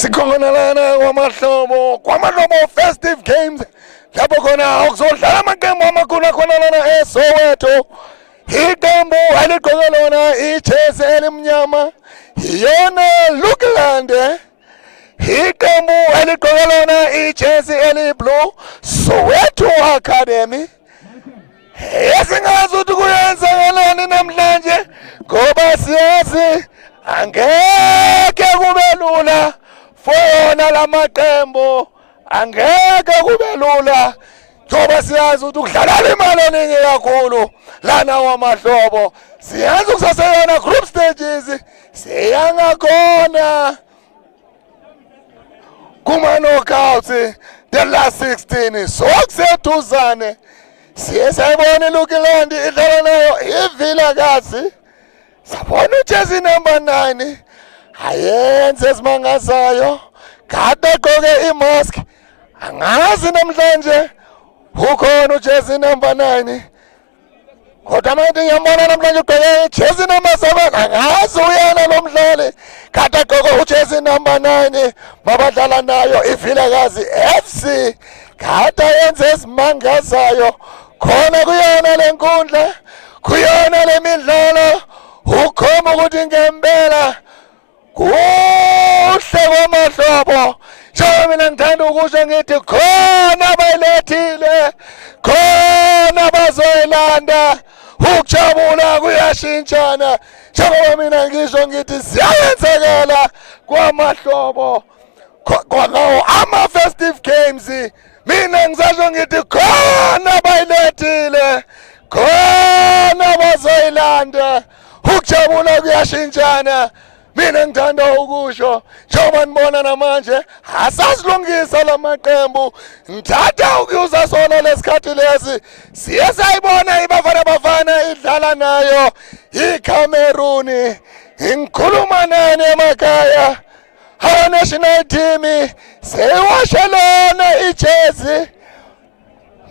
Sikhona lana kwamahlobo festive games lapho khona ukuzodlala amaqembu amakhulu akhona lana eSoweto. Iqembu aliqoke lona ijezi elimnyama iyona Lukeland. Iqembu aliqoke lona ijezi eliblue Soweto Academy. Esingazi ukuthi kuyenzakalani namhlanje ngoba siyazi angeke kube lula fona lamaqembu, angeke kube lula ngoba siyazi ukuthi ukudlala imali eningi kakhulu lana wamahlobo. Siyazi ukusaseyona group stages siyangakhona kuma knockouts the last 16 sokuseduzane. Siyabona Lukeland idlala nayo iVilakazi. Sabona ujezi number 9 ayenze esimangazayo kade egqoke imask. Angazi namhlanje ukhona ujezi number 9 kodwa manje ngiyambona namhlanje ugqoke ijezi number 7. Angazi uyena lo mdlali kade egqoke ujezi number 9 babadlala nayo iVilakazi FC. Kade yenze esimangazayo khona kuyona lenkundla, kuyona lemidlalo ukhoma ukuthi ngempela kuhle kwamahlobo. Njengoba mina ngithanda ukusho ngithi khona bayilethile, khona bazoyilanda, ukujabula kuyashintshana. Njengoba mina ngisho ngithi siyayenzekela kwamahlobo kwalawo ama-festive games. Mina ngisasho ngithi khona bayilethile, khona bazoyilanda, ukujabula kuyashintshana. Mina ngithanda ukusho njengoba nibona namanje asasilungisa lamaqembu. Ngithatha ukuyuza sona lesikhathi lesi siye sayibona iBafana Bafana idlala nayo iCameroon. Ngikhuluma nani emakhaya, our national team sewashelona ijezi.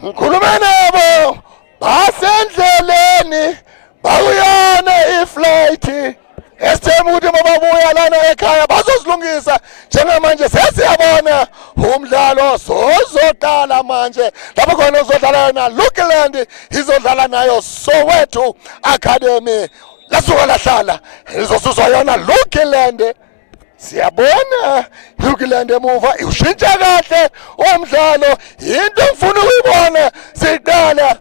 Ngikhuluma nabo basendleleni bakuyona iflight. Esithemba ukuthi mababuya lana ekhaya bazosilungisa. Njengamanje sesiyabona umdlalo sozoqala manje lapho khona uzodlala na Lukeland izodlala nayo Soweto Academy. Lasuka lahlala izosuswa yona Lukeland. Siyabona Lukeland emuva ushintsha kahle umdlalo. Into engifuna ukuyibona siqala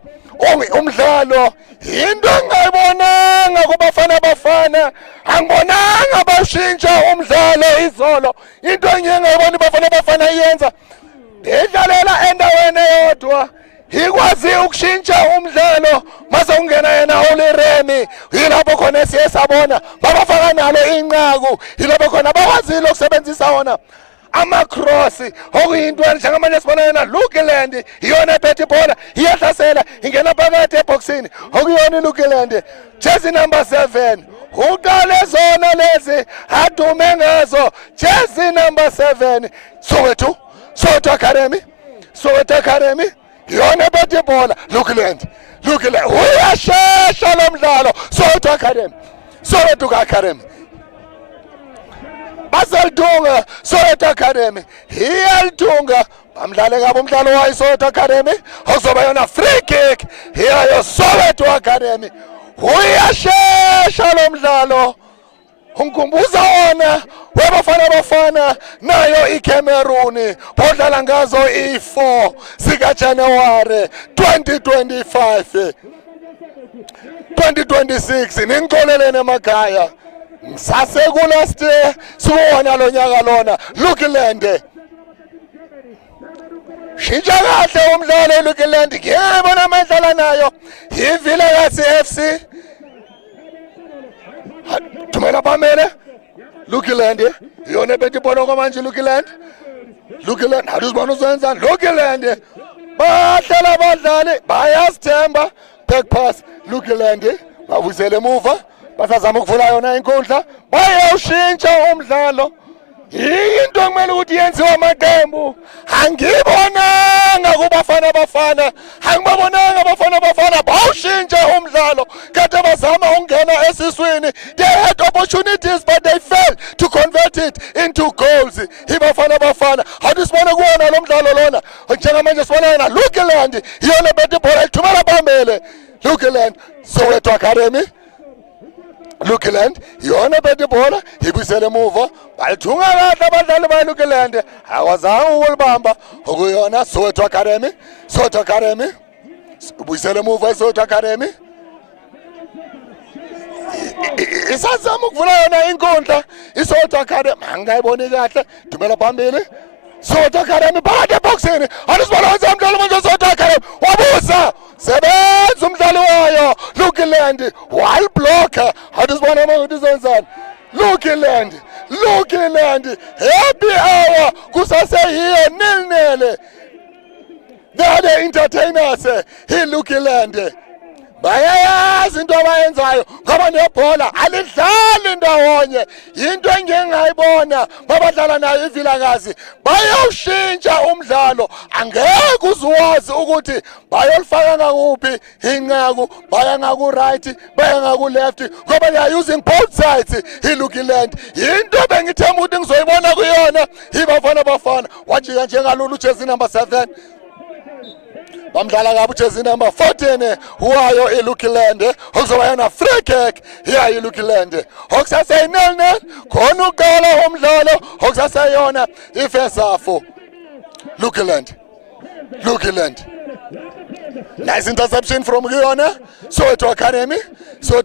umdlalo, into engayibonanga kuBafana Bafana. Angibonanga bashintsha umdlalo izolo. Into engiyengayibona iBafana Bafana iyenza idlalela endaweni eyodwa, ikwazi ukushintsha umdlalo mase ungena yena uLiremi. Yilapho khona siyesabona babafaka nalo inqaku, yilapho khona bakwazile ukusebenzisa wona ama-cross okuyinto njengamanje sibona yena Lukeland iyona ephethe ibhola iyahlasela ingena phakathi eboxini okuyona Lukeland jezi number 7. Uqale zona lezi adume ngazo jezi number 7 Soweto Academy iyona ephethe ibhola Lukeland uyashesha lo mdlalo. Soweto Academy basalidunga. Soweto Academy iyalidunga bamdlale ngabo umdlalo wayo Soweto Academy okuzoba yona free kick iyayo Soweto Academy. Uyashesha lo mdlalo ungikhumbuza wona weBafana Bafana nayo iCameroon bodlala ngazo i4 sikaJanuwari 2026. Ningixolelene emakhaya sasekulast year siwona lo nyaka lona Lukeland shintsha kahle umdlalo Lukeland. Ngiyabona amadlala nayo iVilakazi FC. Thumela phamele Lukeland iyona ephethe ibhola kwamanje Lukeland aduzibona uzoyenza Lukeland. Bahlala abadlali bayasithemba back pass Lukeland babuyisele emuva basazama ukuvula yona inkundla bayawushintsha umdlalo. Into kumele ukuthi yenziwe amaqembu. Angibonanga kuBafana Bafana, angibabonanga aBafana Bafana bawushintsha umdlalo kade bazama ungena esiswini. They had opportunities but they failed to convert it into goals. Ibafana bafana. Hadisibona kuwona lo mdlalo lona. Njengamanje sibona yena Lukeland iyona bethe ibhola ithumela phambili. Lukeland Soweto Academy. Lukeland iyona bethe ibhola ibuyisele emuva. Bayithunga kahle abadlali ba Lukeland. Awazange ukulibamba okuyona Soweto Academy. Soweto Academy. Ubuyisele emuva Soweto Academy. Isazama ukuvula yona inkundla iSoweto Academy angayiboni kahle dumela phambili Soweto Academy phakathi eboxini alisibona wenza umdlalo manje Soweto Academy wabusa sebenza umdlalo wayo Lukeland while blocker alisibona manje uzenzani Lukeland happy hour kusaseyiyo 0-0 the entertainers Lukeland bayayazi into abayenzayo ngoba nebhola alidlali ndawonye into engengayibona babadlala nayo iVilakazi bayawushintsha umdlalo angeke uzwazi ukuthi bayolifaka ngakuphi inqaku baya ngaku right baya ngaku left ngoba they are using both sides iLukeland into bengithemba ukuthi ngizoyibona kuyona ibafana bafana wajika njengalolu jersey number 7 bamdlala kabi ujezi number 14 wayo iLukeland okuzoba yona free kick ya iLukeland okusase 0-0 khona uqala umdlalo okusase yona ifirst half Lukeland nice interception from Guyana Soweto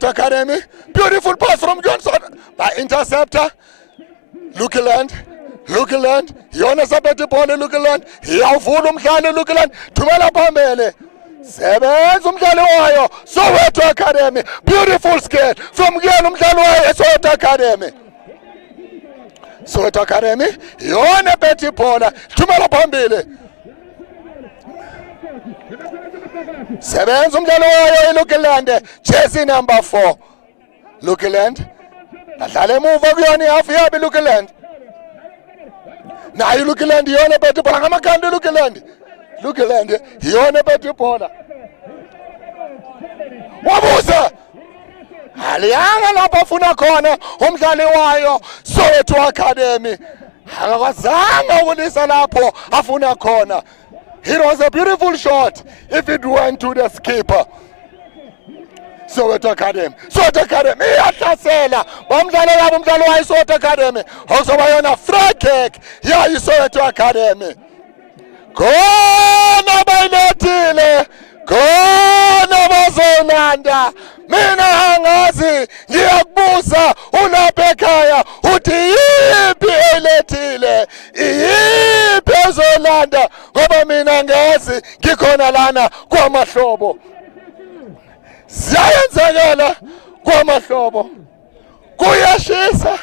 Academy beautiful pass from Guyana by interceptor Lukeland yona sabethe ibhola Lukeland iyavula umdlalo Lukeland thumela phambili sebenza umdlalo wayo Soweto Academy beautiful skill from Guyana umdlalo wayo Soweto Academy yona bethe ibhola thumela phambili sebenza umdlalo wayo Lukeland jersey number 4 Lukeland adlala emuva kuyona ihalf yabi Lukeland nayo Lukeland iyona bethe ibhola ngamakhanda Lukeland iyona bethe ibhola wabusa aliyanga lapho afuna khona umdlali wayo Soweto Academy akakwazanga ukulisa lapho afuna khona. It was a beautiful shot if it went to the skipper. Soweto Academy iyahlasela bamdlalo yabo umdlalo wayo Soweto Academy okuzoba yona free kick ya iSoweto Academy khona bayilethile khona bazonanda mina angazi ngiyakubuza ulapha ekhaya uthi yiphi elethile iyiphi ezolanda ngoba mina ngazi ngikhona lana kwamahlobo ziyenzakala kwamahlobo kuyashisa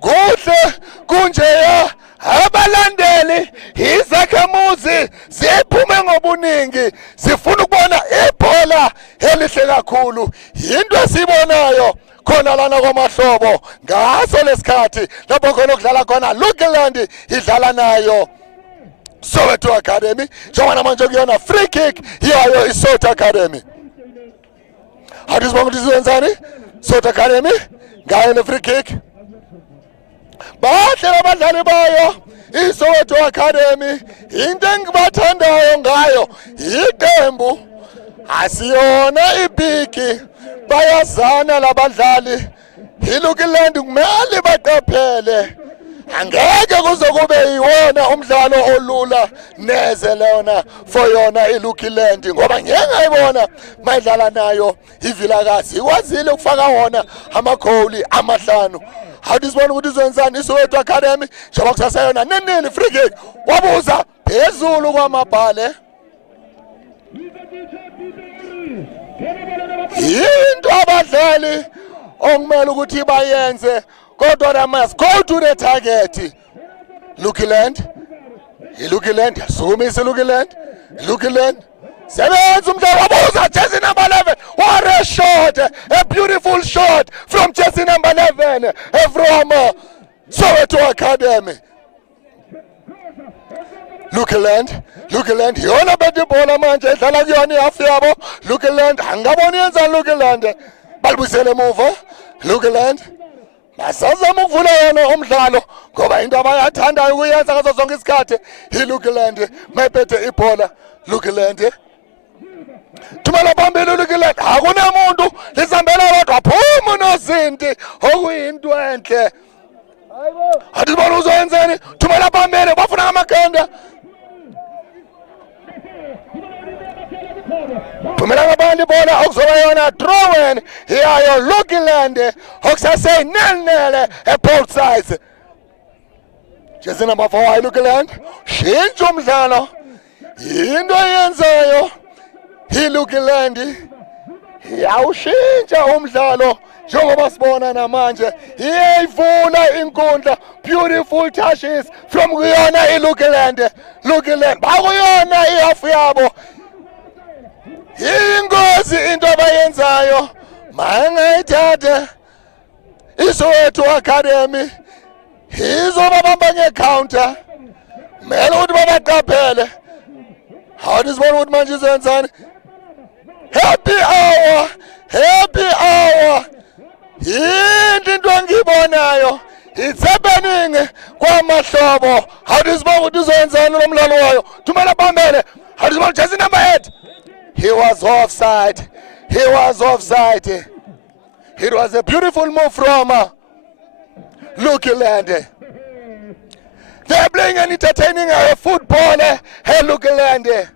kuhle kunjeya abalandeli izakhamuzi ziphume ngobuningi sifuna ukubona ibhola elihle kakhulu into esibonayo khona lana kwamahlobo ngaso lesikhathi lapho khona ukudlala khona Lukeland idlala nayo Soweto Academy njengoba manje kuyona free kick yayo iSoweto Academy. Hadisibona ukuthi sizenzani Soweto Academy ngayo le free kick bahle abadlali bayo iSoweto Academy into engibathandayo ngayo iqembu asiyona ibhiki bayazana labadlali iLukeland kumele baqaphele angeke kuzokube yiwona umdlalo olula neze lona for yona iLukeland ngoba ngeke ngayibona mayidlala nayo iVilakazi ikwazile ukufaka wona amagoal amahlanu. Hadisibona ukuthi izwenzani iSoweto Academy njengoba kusasa yona 0-0 free kick wabuza phezulu kwamabhale into abadlali okumele ukuthi bayenze kodwa they must go to the target. Lukeland yasumisa Lukeland sebenza umdlalo wabuza jersey number 11 what a shot, a beautiful shot from jersey number 11 from Soweto Academy. Lukeland yona bethe ibhola manje idlala kuyona ihalf yabo Lukeland angaboni yenza Lukeland balibuyisele emuva Lukeland Basazama ukuvula yona umdlalo ngoba into abayathandayo ukuyenza ngaso sonke isikhathi iLukeland mayiphethe ibhola. Lukeland thumela phambili Lukeland, akunemuntu lisambela kodwa phuma unozinti okuyinto enhle. Athi bona uzowenzeni, thumela phambili bafuna amakhanda. Thumela ngaphandle ibhola okuzoba yona throw-in iyayo Lukeland okusase nil-nil at both sides. Jersey number 4 Lukeland shintsha umdlalo, into eyenzayo iLukeland yawushintsha umdlalo njengoba sibona namanje iyayivula inkundla. Beautiful touches from kuyona iLukeland. Lukeland bakuyona ihafu yabo. Ingozi into abayenzayo mangayithathe iSoweto Academy izobabamba ngecounter. Mele ukuthi babaqaphele. Hawu sibona ukuthi manje izenzani. Happy hour, happy hour. Yinto into engiyibonayo. It's happening kwaMahlobo. Hawu sibona ukuthi izenzani lo mdlalo wayo. Thumela phambili. Hawu sibona jersey number 8. He was offside. He was offside. It was a beautiful move from Lukeland. They're playing and entertaining football, Lukeland.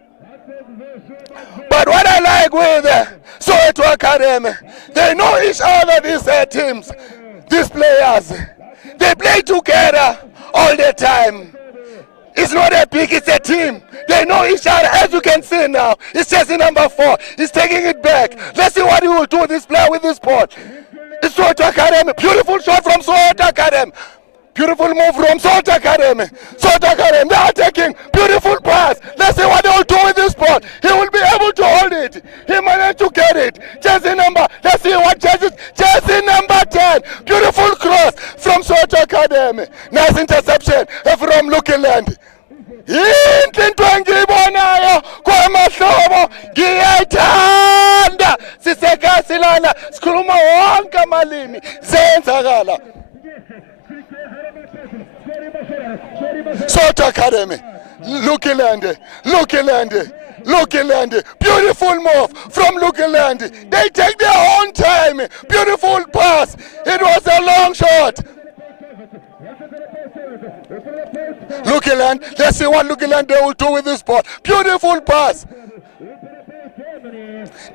But what I like with Soweto Academy, they know each other, these teams, these players. They play together all the time. It's not a big, it's a team. They know each other, as you can see now. It's jersey number 4. He's taking it back. Let's see what he will do with this player with this ball. It's Soweto Academy. Beautiful shot from Soweto Academy. Beautiful move from Soweto Academy. Soweto Academy, they are taking beautiful pass. Let's see what they will do with this ball. He will be able to hold it. He managed to get it. Jersey number, let's see what jersey number 10. Beautiful cross from Soweto Academy. Nice interception from Lukeland. Into engiyibonayo kwaMahlobo ngiyayithanda. SiseKasilana sikhuluma wonke amalimi zenzakala. Soweto Academy, Lukeland, beautiful move from Lukeland. They take their own time, beautiful pass. It was a long shot. Lukeland, let's see what Lukeland they will do with this ball. Beautiful pass.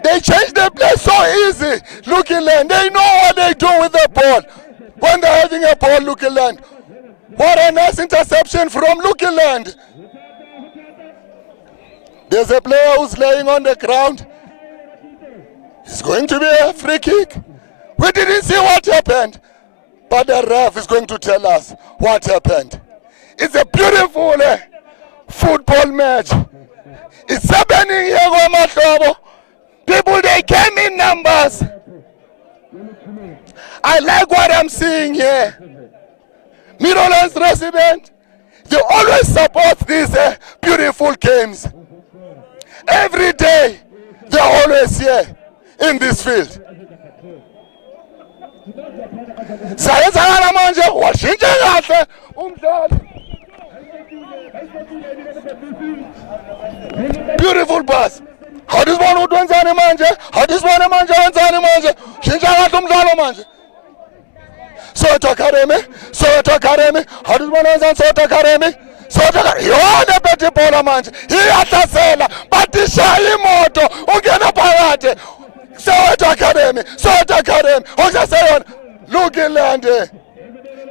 They change the play so easy. Lukeland, they know what they do with the ball. When they're having a ball, Lukeland. What a nice interception from Lukeland. There's a player who's laying on the ground. It's going to be a free kick. We didn't see what happened, but the ref is going to tell us what happened. It's a beautiful football match. It's happening here, Mahlobo. People, they came in numbers. I like what I'm seeing here. Meadowlands resident, they always support these beautiful games. Every day, they're always here in this field. Sayenzakala manje washintsha kahle umdlalo. Beautiful pass. How does one do wenzani manje? How does one manje wenzani manje? Shintsha kahle umdlalo manje. Soweto Academy. How does one wenzani Soweto Academy? Soweto Academy. Yona phethe ibhola manje. Iyahlasela, batishaya imoto, ungena phakathi. Soweto Academy. Okusaseyona Lukeland.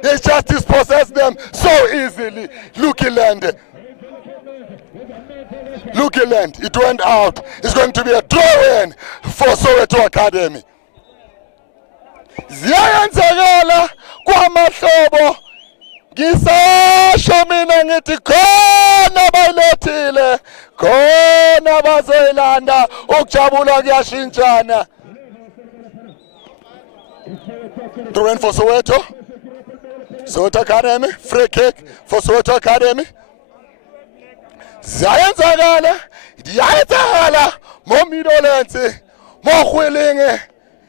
They just dispossess them so easily. Lukeland, it went out. It's going to be a throw-in for Soweto Academy. Ziyayenzakala kwaMahlobo. Ngisasho mina ngithi khona bayilethile, khona bazoyilanda, ukujabula kuyashintshana. Throw-in for Soweto Academy, free kick for Soweto Academy. Ziyayenzakala mo Meadowlands, mo Khwelinge,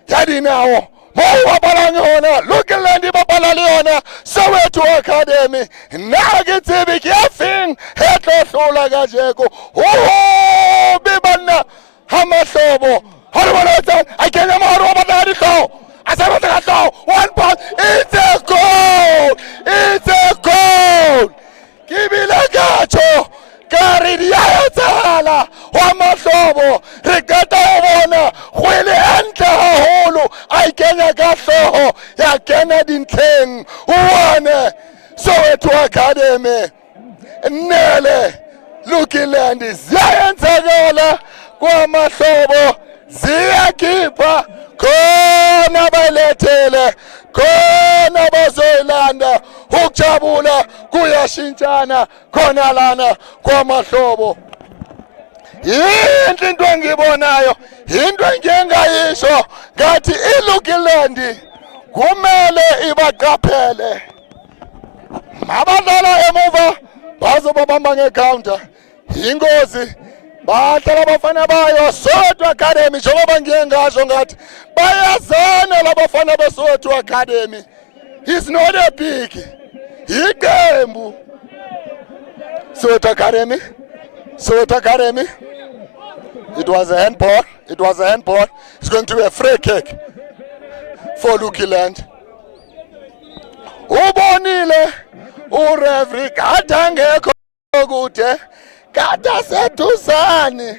yadi nawo, Mowabala ngona Lukiland babala leona Soweto Academy Nagitibi Kiafing Hetlo Sola Gajeko Oh Bibana Hamashobo Harabalata I can't remember I said what I saw 1 point it's a goal it's a goal Give me the gacho Karidia Tala Hamashobo Rigata Wona Wele Anta Holo I can't get so Ya Canadian King One Soweto Academy Nele Lukiland Ziyanzagola Kwamahlobo ziyakhipha khona balethele khona bazoyilanda ukujabula kuyashintshana khona lana kwamahlobo yinhle into engibonayo into engingayisho ngathi iLukiland kumele ibaqaphele mabadlala emuva bazobabamba ngecounter ingozi bahlala abafana bayo Soweto Academy njengoba ngiye ngasho ngathi bayazana labafana beSoweto Academy is not a big iqembu Soweto Academy it was a handball it's going to be a free kick for Lukiland ubonile ureferee kadangekho kude kade seduzane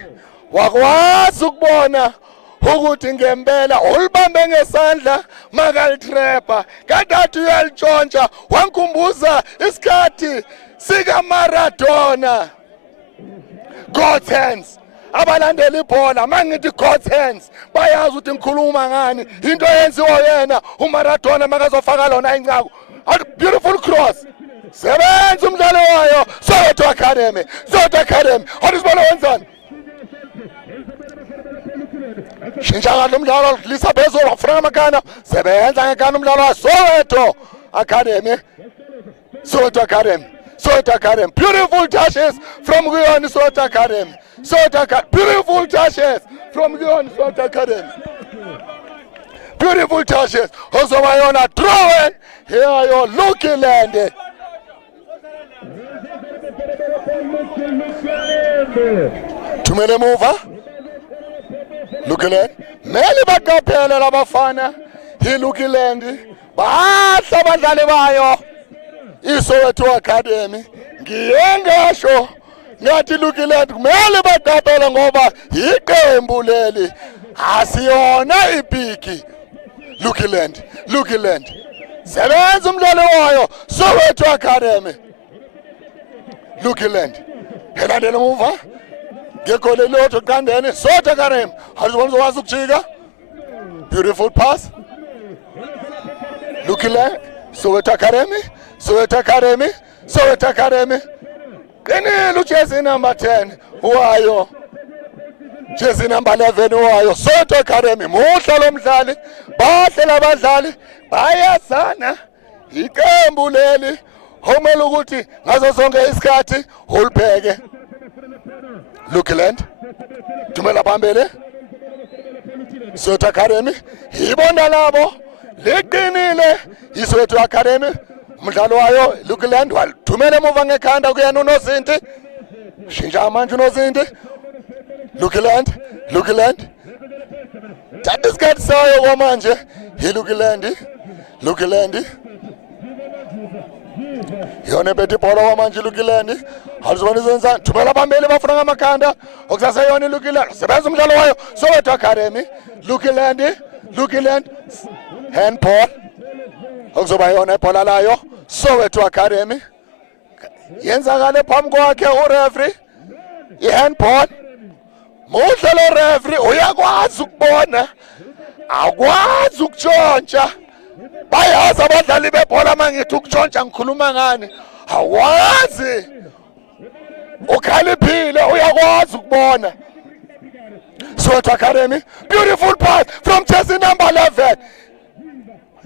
wakwazi ukubona ukuthi ngempela ulibambe ngesandla makalitrapper kadathi uyalitshontsha wankumbuza isikhathi sika Maradona God's hands abalandela ibhola mangithi God's hands bayazi ukuthi ngikhuluma ngani into yenziwa yena uMaradona makazofaka lona incako beautiful cross sebenza umdlalo wayo Soweto Academy awusibona wenzani shintsha kahle umdlalo lisa phezulu wafuna amakana sebenza ngekana umdlalo wa Soweto Academy beautiful touches from Guyoni Soweto Academy beautiful touches from Guyoni Soweto Academy beautiful touches ozobayona throwing here yo Lukiland Tumele muva Lukiland mele baqaphele labafana iLukiland bahla abadlali bayo iSoweto Academy ngiyengasho ngathi Lukiland kumele baqaphele ngoba iqembu leli asiyona ipiki Lukiland sebenza umdlalo wayo Soweto Academy Lukiland helandele muva ngekole lotho qandene Soweto Academy azibona ukwazi ukujika beautiful pass Lukiland Soweto Academy qinile ujezi number 10 wayo jezi number 11 wayo Soweto Academy muhla lomdlali bahle labadlali bayazana iqembu leli homela ukuthi ngazo zonke isikhathi ulibheke Lukiland Dumela phambili Soweto Academy ibonda labo liqinile iSoweto Academy umdlalo wayo Lukiland wathumela emuva ngekhanda kuyena uNozinti shintsha manje uNozinti Lukiland thatha isikhathi sayo kwamanje Lukiland yona bethi ibhola kwamanje Lukiland awuzibona izenza thumela phambili bafuna ngamakhanda okusasa yona Lukiland sebenza umdlalo wayo Soweto Academy Lukiland handball okuzoba yona ibhola layo Soweto Academy yenzakale phambi kwakhe ureferee ihandball muhle lo referee uyakwazi ukubona akwazi ukutshontsha bayazi abadlali bebhola mangithi ukutshontsha ngikhuluma ngani awazi ukhaliphile uyakwazi ukubona Soweto Academy beautiful pass from jersey number 11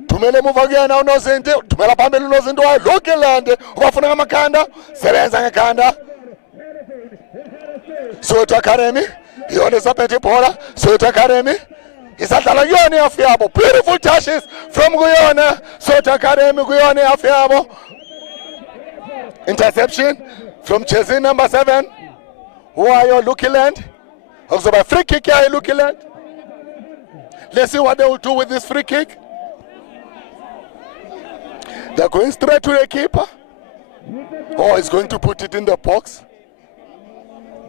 Thumele emuva kuyena uNozinti thumela phambili uNozinti wayo Lukiland ubafuna ngamakhanda sebenza ngekhanda Soweto Academy yona isaphethe ibhola Soweto Academy isadlala kuyona ihafu yabo. Beautiful touches from kuyona Soweto Academy, kuyona ihafu yabo. Interception from jersey number 7. Who are your Lucky Land? Also by free kick here, Lucky Land. Let's see what they will do with this free kick. They're going straight to the keeper. Oh, he's going to put it in the box.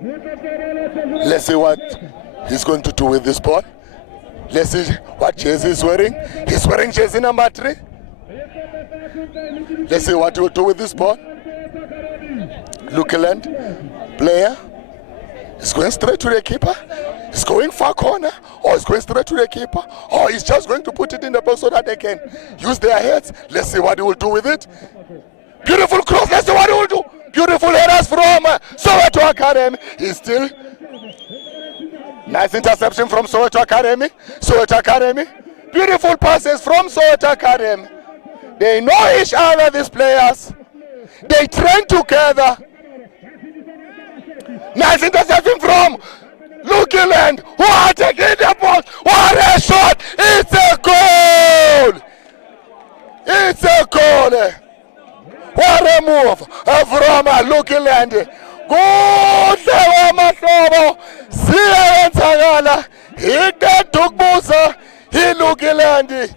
Let's see what he's going to do with this ball. Let's see what jersey he's wearing. He's wearing jersey number 3. Let's see what he'll do with this ball. Lucky Land player. He's going straight to the keeper. He's going far corner. Or he's going straight to the keeper. Or he's just going to put it in the box so that they can use their heads. Let's see what he will do with it. Beautiful cross. Let's see what he will do. Beautiful headers from Soweto Academy. He's still. Nice interception from Soweto Academy. Soweto Academy. Beautiful passes from Soweto Academy. They know each other, these players. They train together. Nice interception from Lucky Land, who are taking the ball. What a shot! It's a goal! It's a goal! What a move from Lucky Land. Kuhle wamahlobo siyenzakala ikadukbuza iLucky Land.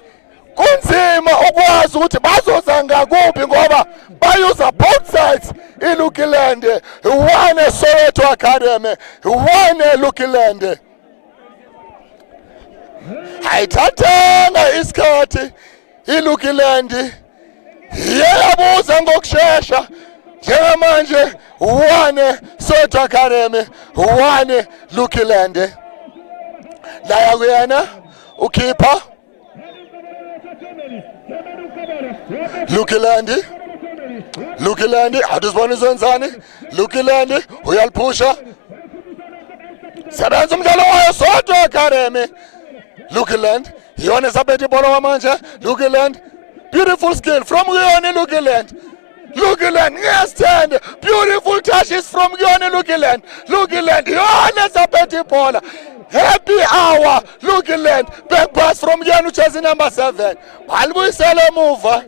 Kunzima ukwazi ukuthi bazoza ngakuphi ngoba bayuza both sides. iLucky Land one Soweto Academy, one Lucky Land. Ayithathanga isikhathi iLucky Land iyabuza ngokusheshsha. Njengamanje one Soweto Academy, one Lucky Land. Laya kuyena ukhipha Lucky Land. Lucky Land, adusibona izenzani. Lucky Land uyaliphusha. Sebenza umdlalo wayo Soweto Academy. Lucky Land yona esaphethe ibhola kwamanje. Lucky Land, beautiful skill from kuyona Lucky Land. Lucky Land ngiyastand. Beautiful touches from kuyona Lucky Land. Lucky Land yona esaphethe ibhola. Happy hour, Lucky Land. Back pass from Yanu jersey number 7. Balibuyisela emuva.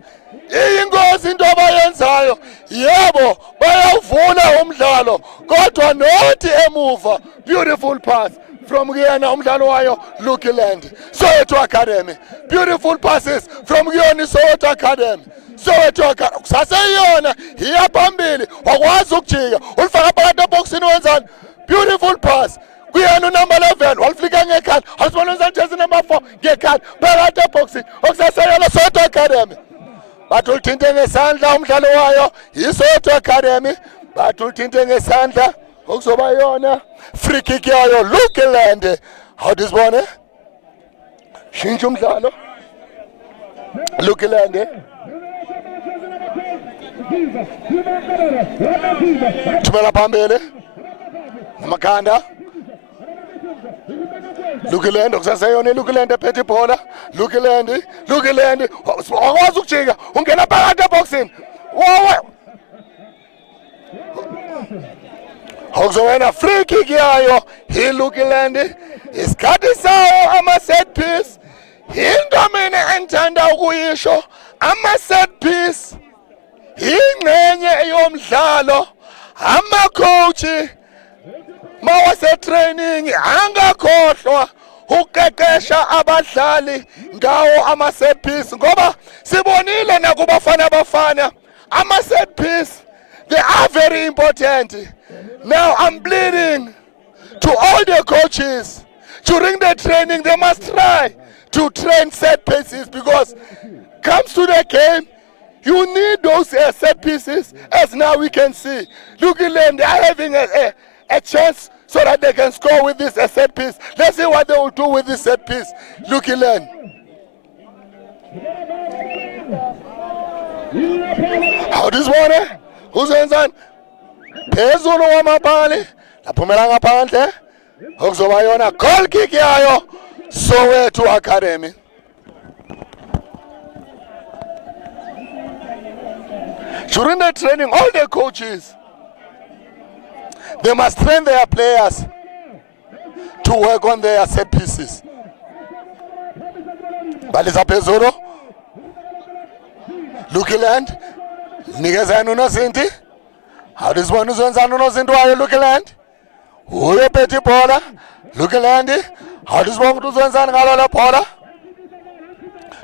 Iyingozi into abayenzayo. Yebo, bayawuvula umdlalo. Kodwa nothi emuva. Beautiful pass from kuyena umdlalo wayo Lucky Land. Soweto Academy. Beautiful passes from kuyona Soweto Academy. Soweto Academy. Saseyona iyaphambili. Wakwazi ukujika. Ulifaka phakathi eboxini wenzani? Beautiful pass. Kuyena number 11 walifika ngekhadi. Asibona wenzani jersey number 4 ngekhadi. Phakathi eboxini. Okusaseyona Soweto Academy. Bathulithinte ngesandla umdlalo wayo iSoweto Academy. Bathulithinte ngesandla okuzoba yona free kick yayo Lucky Land. How this one? Shintsha umdlalo. Lucky Land. Thumela phambili. Amakhanda. Lucky Land okusaseyona Lucky Land ephethe ibhola. Lucky Land, Lucky Land wakwazi ukujika ungena phakathi eboxini. Okuzowena free kick yayo iLucky Land. Isikhathi sawo ama set piece. Into mina engithanda ukuyisho ama set piece. Ingcenye yomdlalo. Ama coach mawase training angakhohlwa ukuqeqesha abadlali ngawo ama set piece ngoba sibonile nakubafana ama set piece, they are very important. Now I'm pleading to all the coaches during the training, they must try to train set pieces because comes to the game you need those set pieces. As now we can see Lucky Land, they are having a chance so that they can score with this set piece. Let's see what they will do with this set piece. Lucky Land. How this one? Who's on? Phezulu wamabhali. Laphumela ngaphandle. Okuzoba yona goal kick yayo Soweto Academy. During the training, all the coaches, they must train their players to work on their set pieces. balisa phezulu. Lukiland nikezana unozinti. Awuzibona uzenzana unozinti wayo Lukiland. Uyephethe ibhola. Lukiland awuzibona ukuthi uzenzana ngalo la bhola.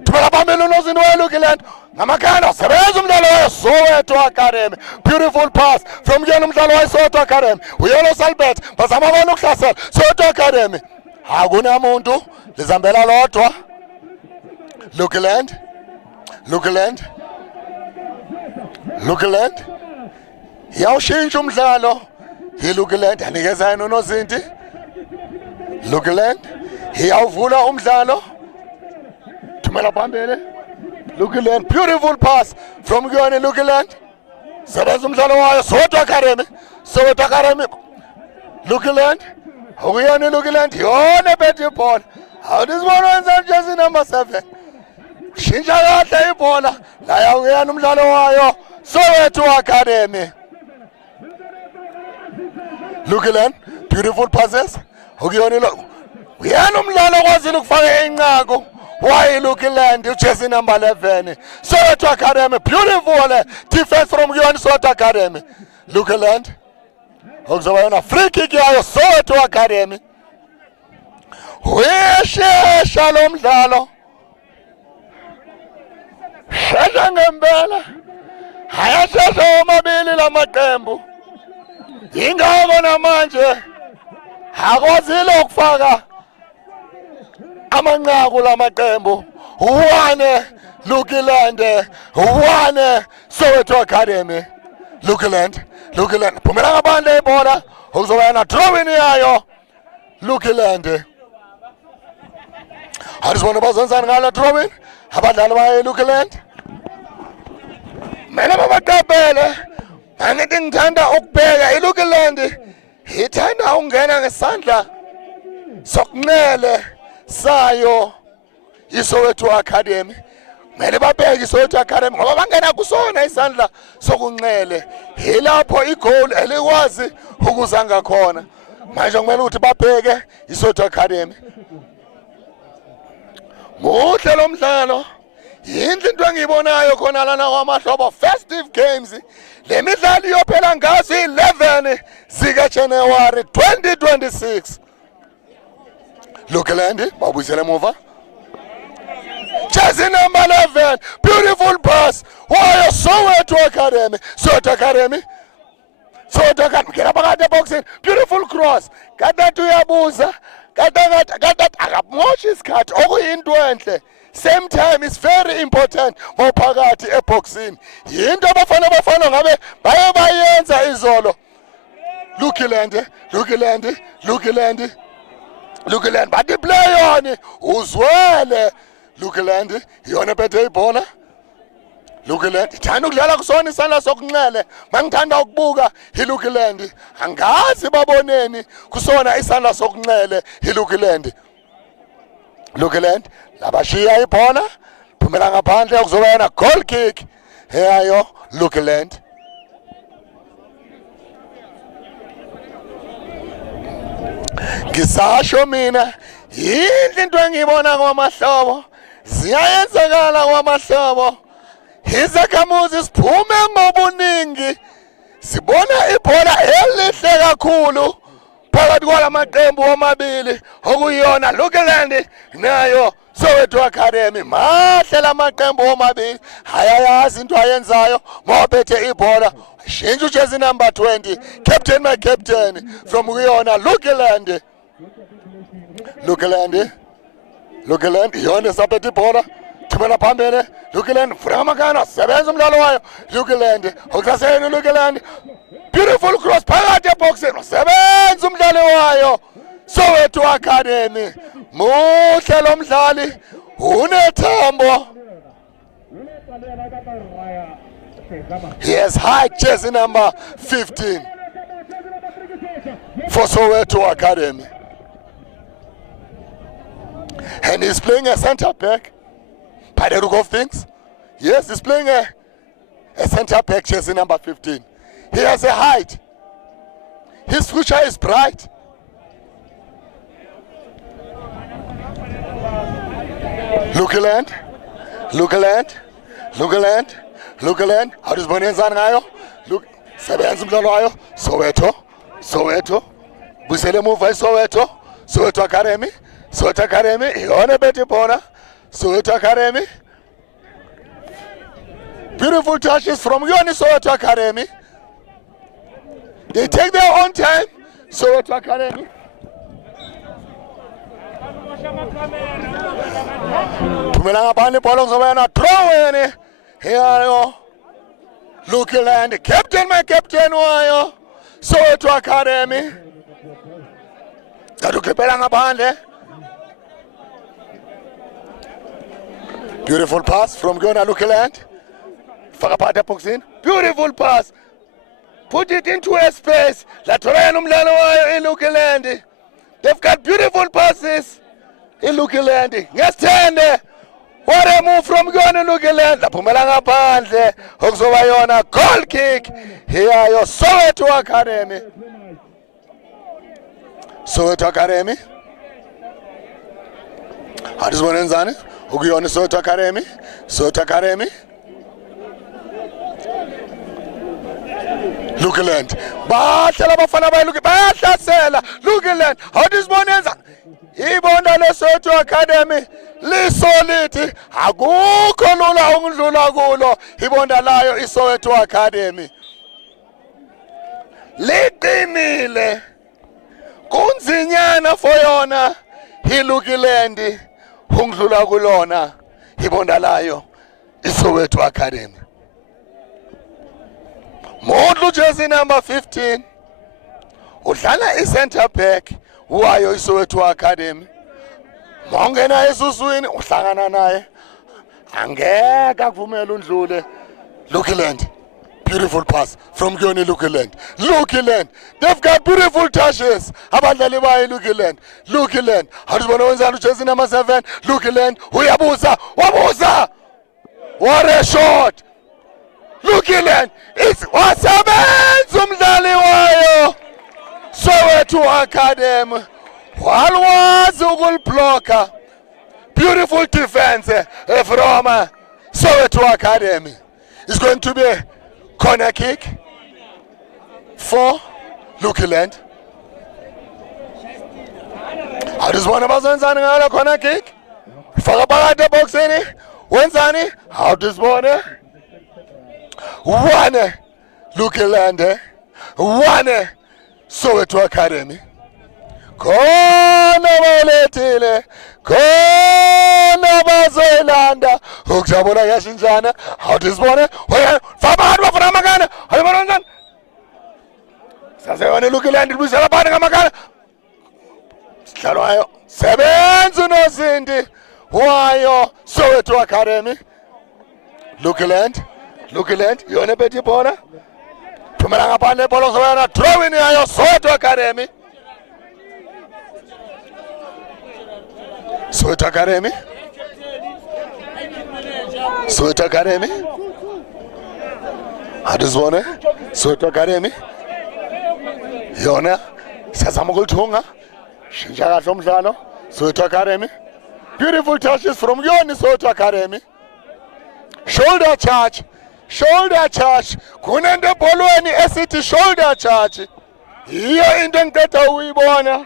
Thumela phambili unozinti wayo Lukiland. Ngamakhanda sebenza umdlalo wayo Soweto Academy. Beautiful pass from yena umdlalo wayo Soweto Academy. Uyelo Salbert bazama bona ukuhlasela Soweto Academy. Akunamuntu lizambela lodwa. Lukiland. Yawushintsha umdlalo. Lukiland anikeza yena unozinti. Lukiland yawuvula umdlalo. Thumela phambili. Lukiland, beautiful pass from Guyane Lukiland. Sebenza umdlalo wayo Soweto Academy. Lukiland. Guyane Lukiland. Yona bethe ibhola. Awuzibona wenza jersey number 7. Shintsha kahle ibhola. La yawuyana umdlalo wayo Soweto Academy. Lukiland, beautiful passes. Guyane uyana umdlalo kwazile ukufaka inqaku. Why Lukiland, jersey number 11. Soweto Academy, beautiful defense from Guyane Soweto Academy. Lukiland. Okuzoba free kick yayo Soweto Academy. Uyeshesha lo mdlalo. Shesha ngempela. Hayashesha omabili lamaqembu. Ingakho namanje akwazile ukufaka amanqaku lamaqembu. Uwane Lukiland, uwane Soweto Academy. Lukiland phumela ngaphandle ibhola okuzoba na throw in yayo Lukiland. Awuzibona bazenzani ngalo throw in abadlali baye Lukiland. Mina babaqaphele angithi ngithanda ukubheka iLukiland ithanda ungena ngesandla sokunxele sayo iSoweto Academy. Mele babheke iSoweto Academy ngoba bangena kusona isandla sokunxele. Yilapho igoal elikwazi ukuza ngakhona. Manje kumele ukuthi babheke iSoweto Academy. Muhle lo mdlalo. Yinhle into engiyibonayo khona lana kwamahlobo festive games. Le midlalo iyophela ngazo 11 zika January 2026. Lukiland babuyisele emuva. Jersey number 11, beautiful pass. Wayo Soweto Academy. Get up at the boxing. Beautiful cross. Kata tuyabuza. Kata akamoshi isikhathi okuyinto enhle. Same time is very important mophakathi eboxing. Yinto abafana ngabe baye bayenza izolo. Lukiland. Bathi play on uzwele. Lukiland yona bethe ibhola. Lukiland ithanda ukudlala kusona isandla sokunxele. Mangithanda ukubuka iLukiland. Angazi baboneni kusona isandla sokunxele iLukiland. Labashiya ibhola. Phumela ngaphandle kuzoba yena goal kick. Eyayo Lukiland. Ngisasho mina yinhle into engiyibona kwamahlobo. Ziyayenzekala kwamahlobo. Izakhamuzi siphume ngobuningi. Sibona ibhola elihle kakhulu phakathi kwalamaqembu amabili okuyona Lukiland nayo Soweto Academy. Mahle lamaqembu amabili. Hayayazi into ayenzayo mawaphethe ibhola. Shintsha jersey number 20. Captain my captain from kuyona Lukiland. Lukiland yona saphethe ibhola. Thumela phambili Lukiland Framakana sebenza umdlalo wayo Lukiland. Okusaseni Lukiland. Beautiful cross phakathi eboxing. Sebenza umdlalo wayo Soweto Academy. Muhle lo mdlali unethambo. Yes, high jersey number 15 for Soweto Academy. And he's playing a center back. By the look of things, yes, he's playing a center back, jersey number 15. He has a height. His future is bright. Lukeland, Lukeland, Lukeland, Lukeland. How does Bonenzan ngayo? Look, sebenza umdlalo wayo. Soweto. Busele move Soweto. Soweto Academy. Soweto Academy. Ione beti bona. Soweto Academy. Beautiful touches from Yoni Soweto Academy. They take their own time. Soweto Academy. Tumelanga bani bolo ngizobana throw yene. Here Lukeland, captain wayo. Soweto Academy. Kadukepela ngaphandle. Beautiful pass from Gona Lukeland. Fakapata box in. Beautiful pass. Put it into a space. Latoreno mdlalo wayo in Lukeland. They've got beautiful passes in Lukeland. Ngesithende. What a move from Gona Lukeland. Laphumela ngaphandle. Okuzoba yona goal kick. Here yo Soweto Academy. Soweto Academy. Hadizibona enzani? Ukuyona Soweto Academy. Soweto Academy. Lukeland. Bahlala abafana bayiluke bayahlasela. Lukeland. Hadizibona enzani? Ibonda leSoweto Academy lisolid. Akukho lula ukudlula kulo. Ibonda layo iSoweto Academy. Liqinile. Kunzinyana for yona iLukeland ungidlula kulona ibonda layo iSoweto Academy. Modlu jersey number 15 udlala i-center back wayo iSoweto Academy. Mongena esuswini uhlangana naye angeke akuvumele undlule. Lukeland. Beautiful pass from Goni Lukeland. Lukeland. They've got beautiful touches. Abadlali bayo Lukeland. Lukeland. Hadizibona wenzani jersey number 7. Lukeland. Uyabuza. Wabuza. What a shot. Lukeland. It's wasebenza umdlali wayo Soweto Academy. Walwazi ukuliblocker. Beautiful defense from Soweto Academy. It's going to be a corner kick for Lukeland. Hadizibona bazenzani ngalo corner kick. Faka phakathi eboxini. Wenzani? Hadizibona. One Lukeland. One Soweto Academy. Khona balethile. Khona bazoyilanda. Ukujabula kuyashintsana. Hadizibona. Hoya fabani bafuna amakana. Hadizibona njani? Saseyona Lukeland libuyisela phakathi ngamakana. Sidlalo wayo. Sebenza uNosindi wayo Soweto Academy. Lukeland. Yona beti bona. Thumela ngaphandle ibhola kuzoba throw in yayo Soweto Academy. Soweto Academy. Hadizibona Soweto Academy. Yona sazama ukulithunga. Shintsha kahle umdlalo. Soweto Academy. Beautiful touches from Yoni Soweto Academy. Shoulder charge. Kunento ebholweni esithi shoulder charge. Iyo into engiceda uyibona.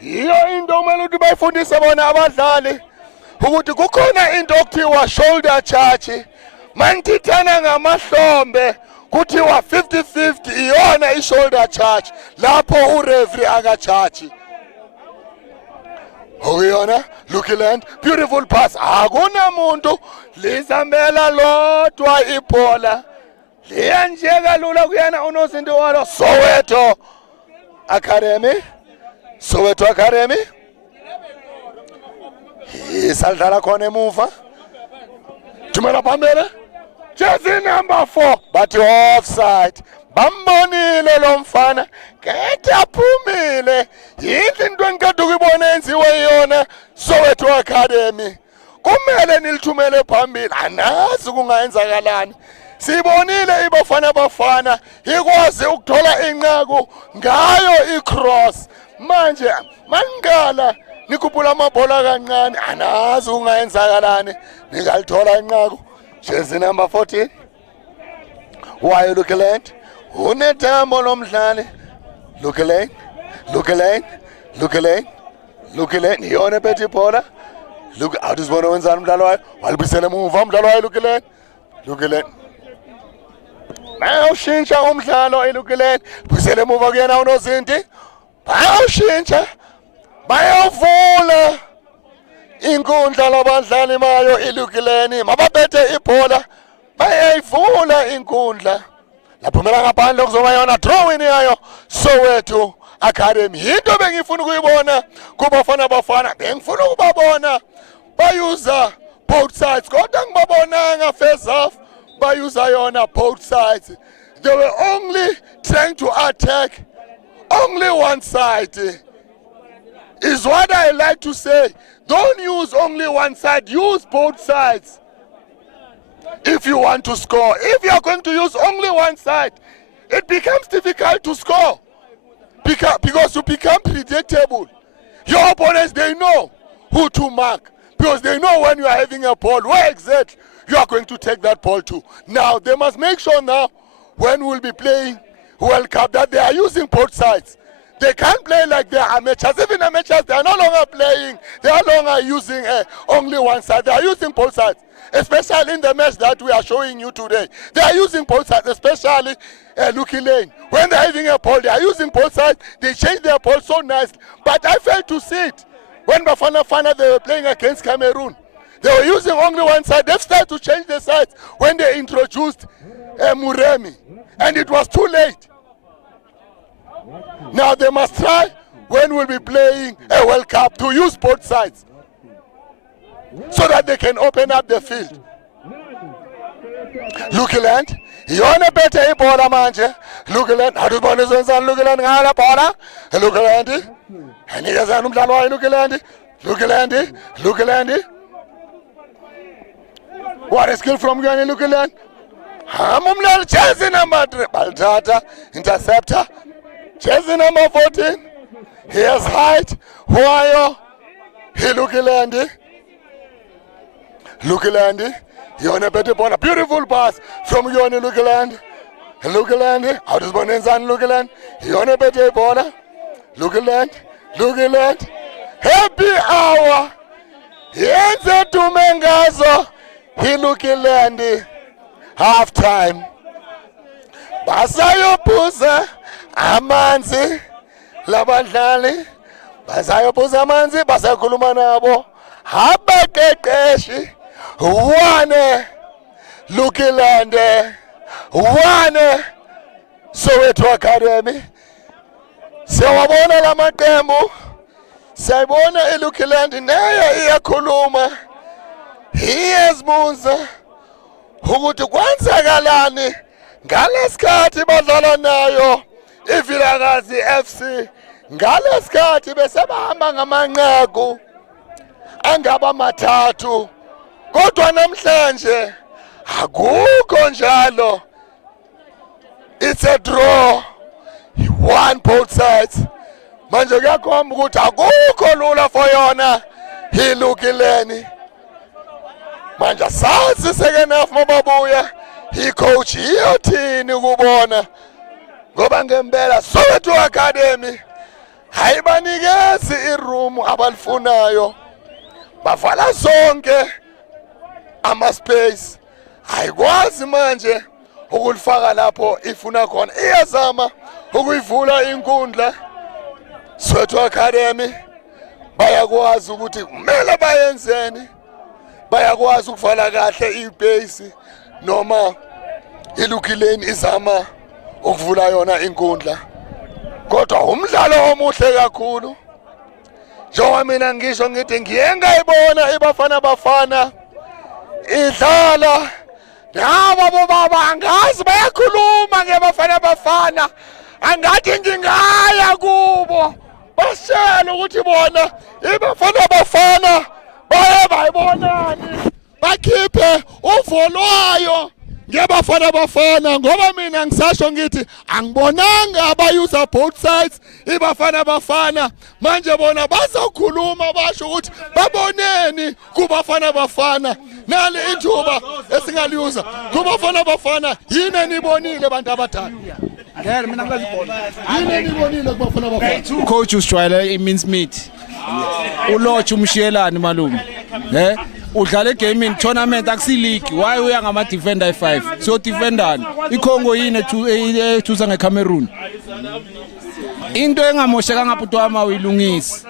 Iyo into kumele ukuthi bayifundise bona abadlali ukuthi kukhona into okuthiwa shoulder charge. Mangithithana ngamahlombe kuthiwa 50-50 iyona i-shoulder charge lapho ureferee akacharge. Oyona Lukeland. Beautiful pass. Akunamuntu lizambela lodwa ibhola. Liyanjeka lula kuyena uNosindi walo Soweto Academy. Isadlala khona emuva. Thumela phambili. Jersey number 4 but offside. Bambonile lo mfana kete aphumile. Yini into engikade ukubona enziwe yona Soweto Academy. Kumele nilithumele phambili. Anazi kungayenzakalani. Sibonile ibafana ikwazi ukuthola inqaku ngayo icross. Manje mangala nikhuphula amabhola kancane anazi ungayenzakalani nikalithola inqaku jersey number 14 wayo Lukeland unethambo lomdlali Lukeland iyona phethe ibhola look awuzibona wenzani umdlalo wayo walibisela emuva umdlalo wayo Lukeland bayawushintsha umdlalo Lukeland bisela emuva kuyena unozinti bayawushintsha bayavula inkundla labadlali bayo iLukeland mababethe ibhola bayayivula inkundla laphumela ngaphandle kuzoba yona drawing yayo Soweto Academy into bengifuna ukuyibona kubafana bengifuna ukubabona bayuza both sides kodwa ngibabonanga first half bayuza yona both sides they were only trying to attack only one side is what I like to say. Don't use only one side, use both sides if you want to score. If you are going to use only one side, it becomes difficult to score because you become predictable. Your opponents, they know who to mark because they know when you are having a ball, where exactly you are going to take that ball to. Now, they must make sure now when we'll be playing World Cup that they are using both sides. They can't play like they are amateurs. Even amateurs, they are no longer playing. They are no longer using only one side. They are using both sides, especially in the match that we are showing you today. They are using both sides, especially Lukeland. When they are having a ball, they are using both sides. They change their ball so nicely. But I failed to see it. When Bafana they were playing against Cameroon, they were using only one side. They've started to change the sides when they introduced Muremi. And it was too late. Now they must try when we'll be playing a World Cup to use both sides so that they can open up the field. Lukeland, iyona bethe ibhola manje. Lukeland, awuzibona izenzani Lukeland ngala bhola. Lukeland, anikezana umdlalo wayo Lukeland. What a skill from Gani Lukeland. Umdlali jersey number 3 balithatha interceptor. Jersey number 14. He has height. Wayo. Lukeland. Yona bethe bona. Beautiful pass from Yona Lukeland. How does one enzani Lukeland? Yona bethe bona. Lukeland. Happy hour. Yenze tumengazo. Lukeland. Half time. Basayophuza amanzi labadlali basayophuza amanzi basakhuluma nabo abaqeqeshi wane Lukeland wane Soweto Academy siyawabona lamaqembu siyabona iLukeland naye iyakhuluma iyazibuza ukuthi kwenzakalani ngalesikhathi badlala nayo iVilakazi FC ngalesikhathi besebahamba ngamanqaku angaba mathathu kodwa namhlanje akukho njalo. It's a draw, one both sides. Manje kuyakhomba ukuthi akukho lula for yona iLukeland. Manje sazi second half mababuya coach iyothini ukubona ngoba ngempela Soweto Academy hayibanikezi iroom abalifunayo bavala zonke ama space ayikwazi manje ukulifaka lapho ifuna khona iyazama ukuyivula inkundla. Soweto Academy bayakwazi ukuthi kumele bayenzeni, bayakwazi ukuvala kahle ibase noma iLukeland izama ukuvula yona inkundla kodwa umdlalo omuhle kakhulu. Njengoba mina ngisho ngithi ngiyengayibona ibafana idlala nabo baba angazi bayakhuluma ngebafana angathi ngingaya kubo bashela ukuthi bona ibafana baye bayibonani bakhiphe uvolwayo ngebafana bafana ngoba mina ngisasho ngithi angibonanga abayuza both sides ibafana bafana manje bona bazokhuluma basho ukuthi baboneni kubafana bafana nali ithuba esingaliyuza kubafana bafana yini enibonile bantu abadala ngeke mina ngazibona yini enibonile kubafana bafana coach uSjwayela imeans meat uLodge umshiyelani malume udlala egame tournament akusi league why uya ngama defender 5 so defendani iCongo yini ethusa ngeCameroon into engamosheka ngaphuthi wama uyilungisa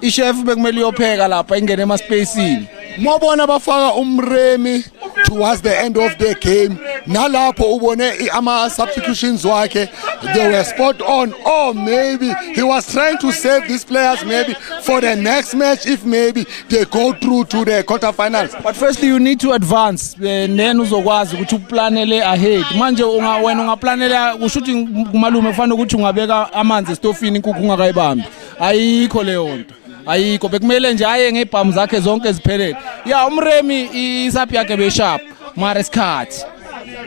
ichef bekumele uyopheka lapha ingene ema spacini mobona bafaka umremi towards the end of the game nalapho ubone ama substitutions wakhe they were spot on or maybe he was trying to save these players maybe for the next match if maybe they go through to the quarterfinals. But firstly you need to advance then uzokwazi ukuthi uplanele ahead manje wena ungaplanela kushuthi kumalume kufanele ukuthi ungabeka amanzi estofini inkukhu ungakayibambi ayikho leyo nto ayikho bekumele nje aye ngebhamu zakhe zonke eziphelele ya umremi isaphi yakhe besharp mara isikhathi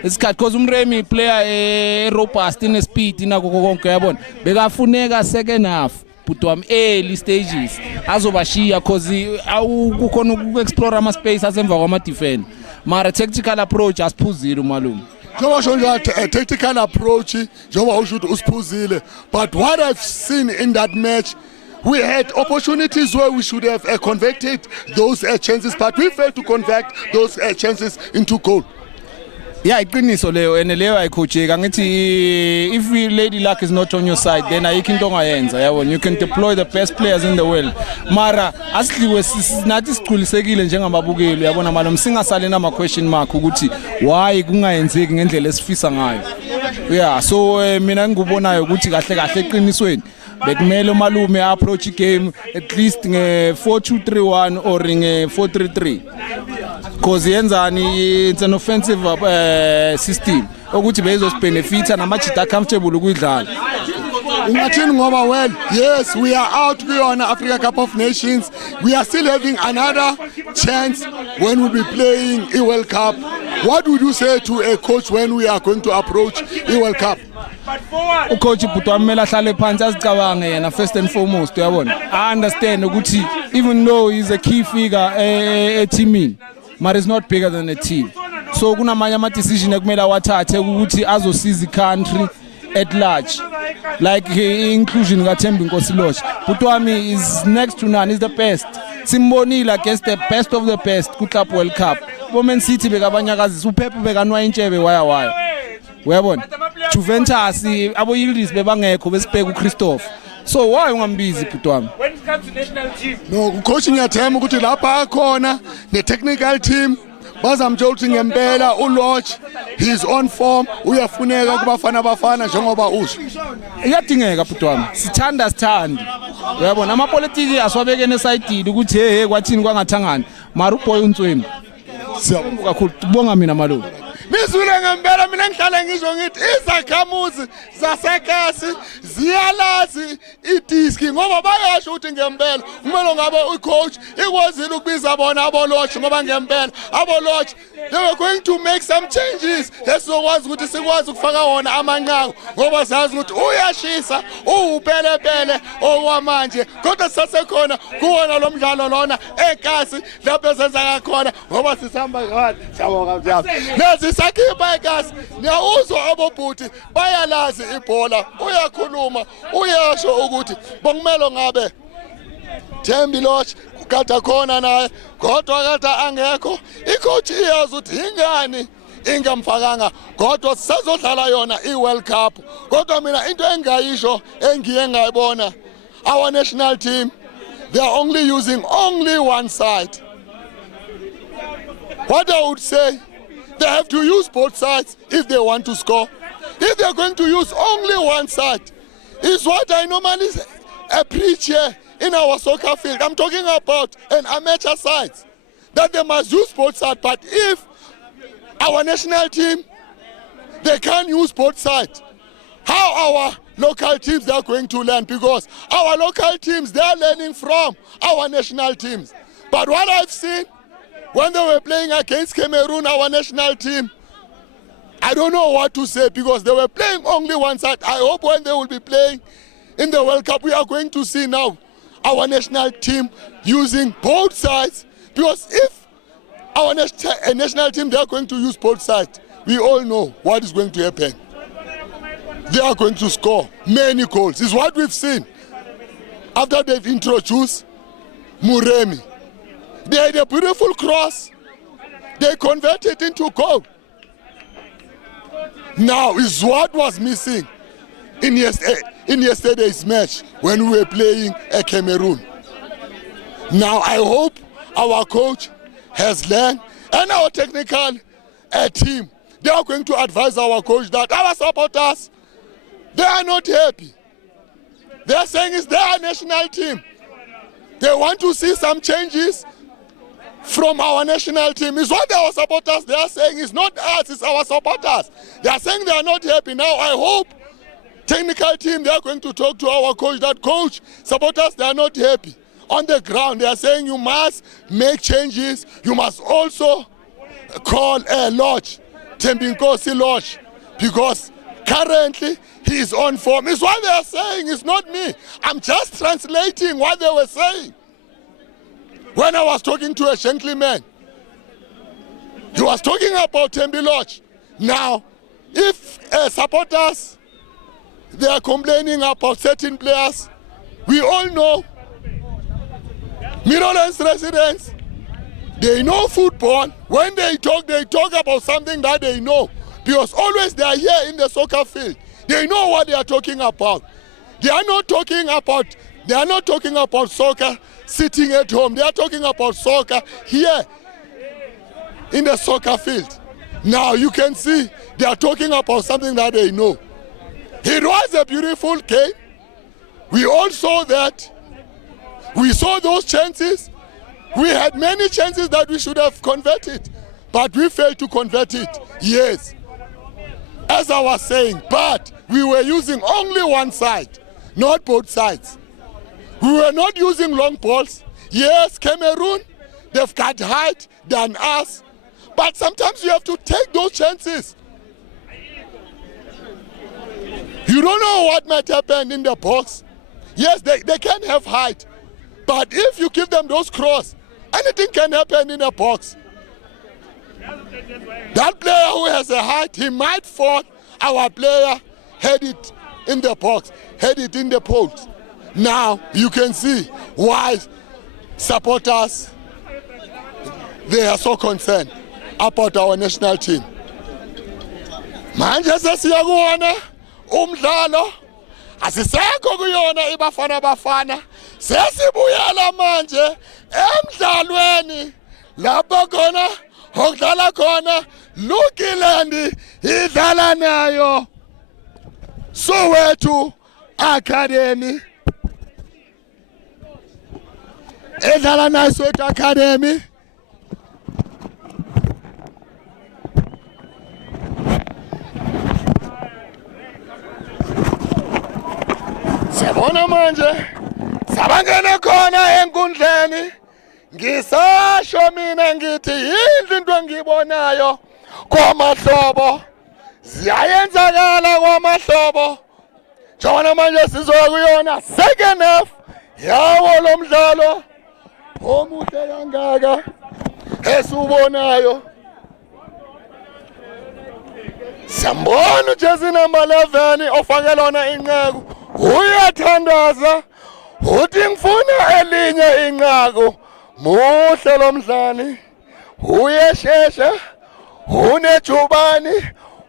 because umremi player robust ine speed inako konke yabona bekafuneka second half but early stages azobashiya cause awukukhona ukuexplore ama space asemva kwama defend mara tactical approach asiphuzile umalume njengoba sho nje a tactical approach njengoba ushuthi usiphuzile but what I've seen in that match we had opportunities where we should have converted those chances, but we failed to convert those chances into goal. Yeah, iqiniso leyo ene leyo ayikhojeka ngithi if lady luck is not on your side then ayikho into ongayenza yabona you can deploy the best players in the world mara asidliwe nathi sichulisekile njengamabukeli yabona malom singasale nama question mark ukuthi why kungayenzeki ngendlela esifisa ngayo yeah so mina ngikubonayo ukuthi kahle kahle eqinisweni bekumele umalume approach game at least nge 4-2-3-1 or nge 4-3-3 because yenzani it's an offensive system ukuthi bezosbenefita namajita comfortable ukudlala ungathini ngoba well yes we are out kuyona Africa Cup of Nations we are still having another chance when we'll be playing a World Cup. What would you say to a coach when we are going to approach a World Cup? Coach Butwamela ahlale phansi azicabange yena first and foremost uyabona I understand ukuthi even though he's a key figure teamini but is not bigger than a team so kunamanye ama decision ekumele awathathe ukuthi azosiza country at large like inclusion kaThembi Nkosi Lodge Butwami is next to none is the best simbonile against the best of the best ku Club World Cup Women City bekabanyakazisa uPepe bekanwa intshebe waya uyabona Juventus abo Yildiz bebangekho besibheka uChristopher so why ungambizi Butwami when it comes to national team no coach ngiyathemba ukuthi lapha akhona ne technical team bazamtshela ukuthi ngempela uLodge he's on form uyafuneka kubafana bafana njengoba usho iyadingeka Butwami sithanda uyabona ama politics aswabeke nesayidini ukuthi hey kwathini kwangathangani mara uboy uNtsweni siyabonga kakhulu kubonga mina malume Nizwile ngempela mina ngihlala ngisho ngithi izakhamuzi zaseKasi ziyalazi idiski ngoba bayasho ukuthi ngempela kumele ngabe ucoach ikwazile ukubiza bona abolodge ngoba ngempela abolodge they were going to make some changes esizokwazi ukuthi sikwazi ukufaka wona amanqaku ngoba sazi ukuthi uyashisa uwupelepele okwamanje kodwa sasekhona kuwona lo mdlalo lona eKasi lapho esenza khona ngoba sisihamba ngani siyabonga mnyanzi sakhipha eKasi niyawuzwa abobhuti bayalazi ibhola uyakhuluma uyasho ukuthi bokumelo ngabe Thembi Lodge ukade khona naye kodwa kade angekho icoach iyazi ukuthi ingani ingamfakanga kodwa sisazodlala yona iWorld Cup kodwa mina into engayisho engiye ngayibona our national team they are only using only one side. What I would say they have to use both sides if they want to score. If they're going to use only one side, is what I normally preach here in our soccer field. I'm talking about an amateur side, that they must use both sides. But if our national team, they can't use both sides, how our local teams they are going to learn? Because our local teams, they are learning from our national teams. But what I've seen, when they were playing against Cameroon, our national team, I don't know what to say because they were playing only one side. I hope when they will be playing in the World Cup, we are going to see now our national team using both sides. Because if our national team, they are going to use both sides, we all know what is going to happen. They are going to score many goals. It's what we've seen. After they've introduced Muremi, they had a beautiful cross. They converted into goal. Now is what was missing in yesterday's match when we were playing at Cameroon. Now I hope our coach has learned and our technical team, they are going to advise our coach that our supporters, they are not happy. They are saying it's their national team. They want to see some changes from our national team. It's what our supporters, they are saying. It's not us, it's our supporters. They are saying they are not happy. Now I hope technical team, they are going to talk to our coach that, coach, supporters, they are not happy. On the ground, they are saying you must make changes. You must also call a Lodge, Thembinkosi Lodge, because currently he is on form. It's what they are saying. It's not me. I'm just translating what they were saying. When I was talking to a gentleman, he was talking about Thembi Lodge. Now, if supporters, they are complaining about certain players, we all know Middlelands residents, they know football. When they talk about something that they know. Because always they are here in the soccer field. They know what they are talking about. They are not talking about soccer sitting at home. They are talking about soccer here in the soccer field. Now you can see they are talking about something that they know. It was a beautiful game. We all saw that. We saw those chances. We had many chances that we should have converted, but we failed to convert it. Yes, as I was saying, but we were using only one side, not both sides. We were not using long balls. Yes, Cameroon, they've got height than us, but sometimes you have to take those chances. You don't know what might happen in the box. Yes, they can have height, but if you give them those cross, anything can happen in a box. That player who has a height, he might fall. Our player had it in the box, had it in the post. Now you can see why supporters, they are so concerned about our national team. Manje sesiyakuona umdlalo asisekho kuyona iBafana Bafana. Sesibuyela manje emdlalweni lapho khona okudlala khona Lukiland idlala nayo Soweto Academy. Idlala nayo Soweto Academy. Siyabona manje sabangena khona enkundleni. Ngisasho mina ngithi yindlu into engibonayo kwamahlobo ziyayenzakala kwamahlobo. Jona manje sizoya kuyona second half yawo lo mdlalo omuhle kangaka esiubonayo. Sambona uJersey number 11 ofake lona inqaku uyathandaza uthi ngifuna elinye inqaku. Muhle lo mdlali uyeshesha unejubani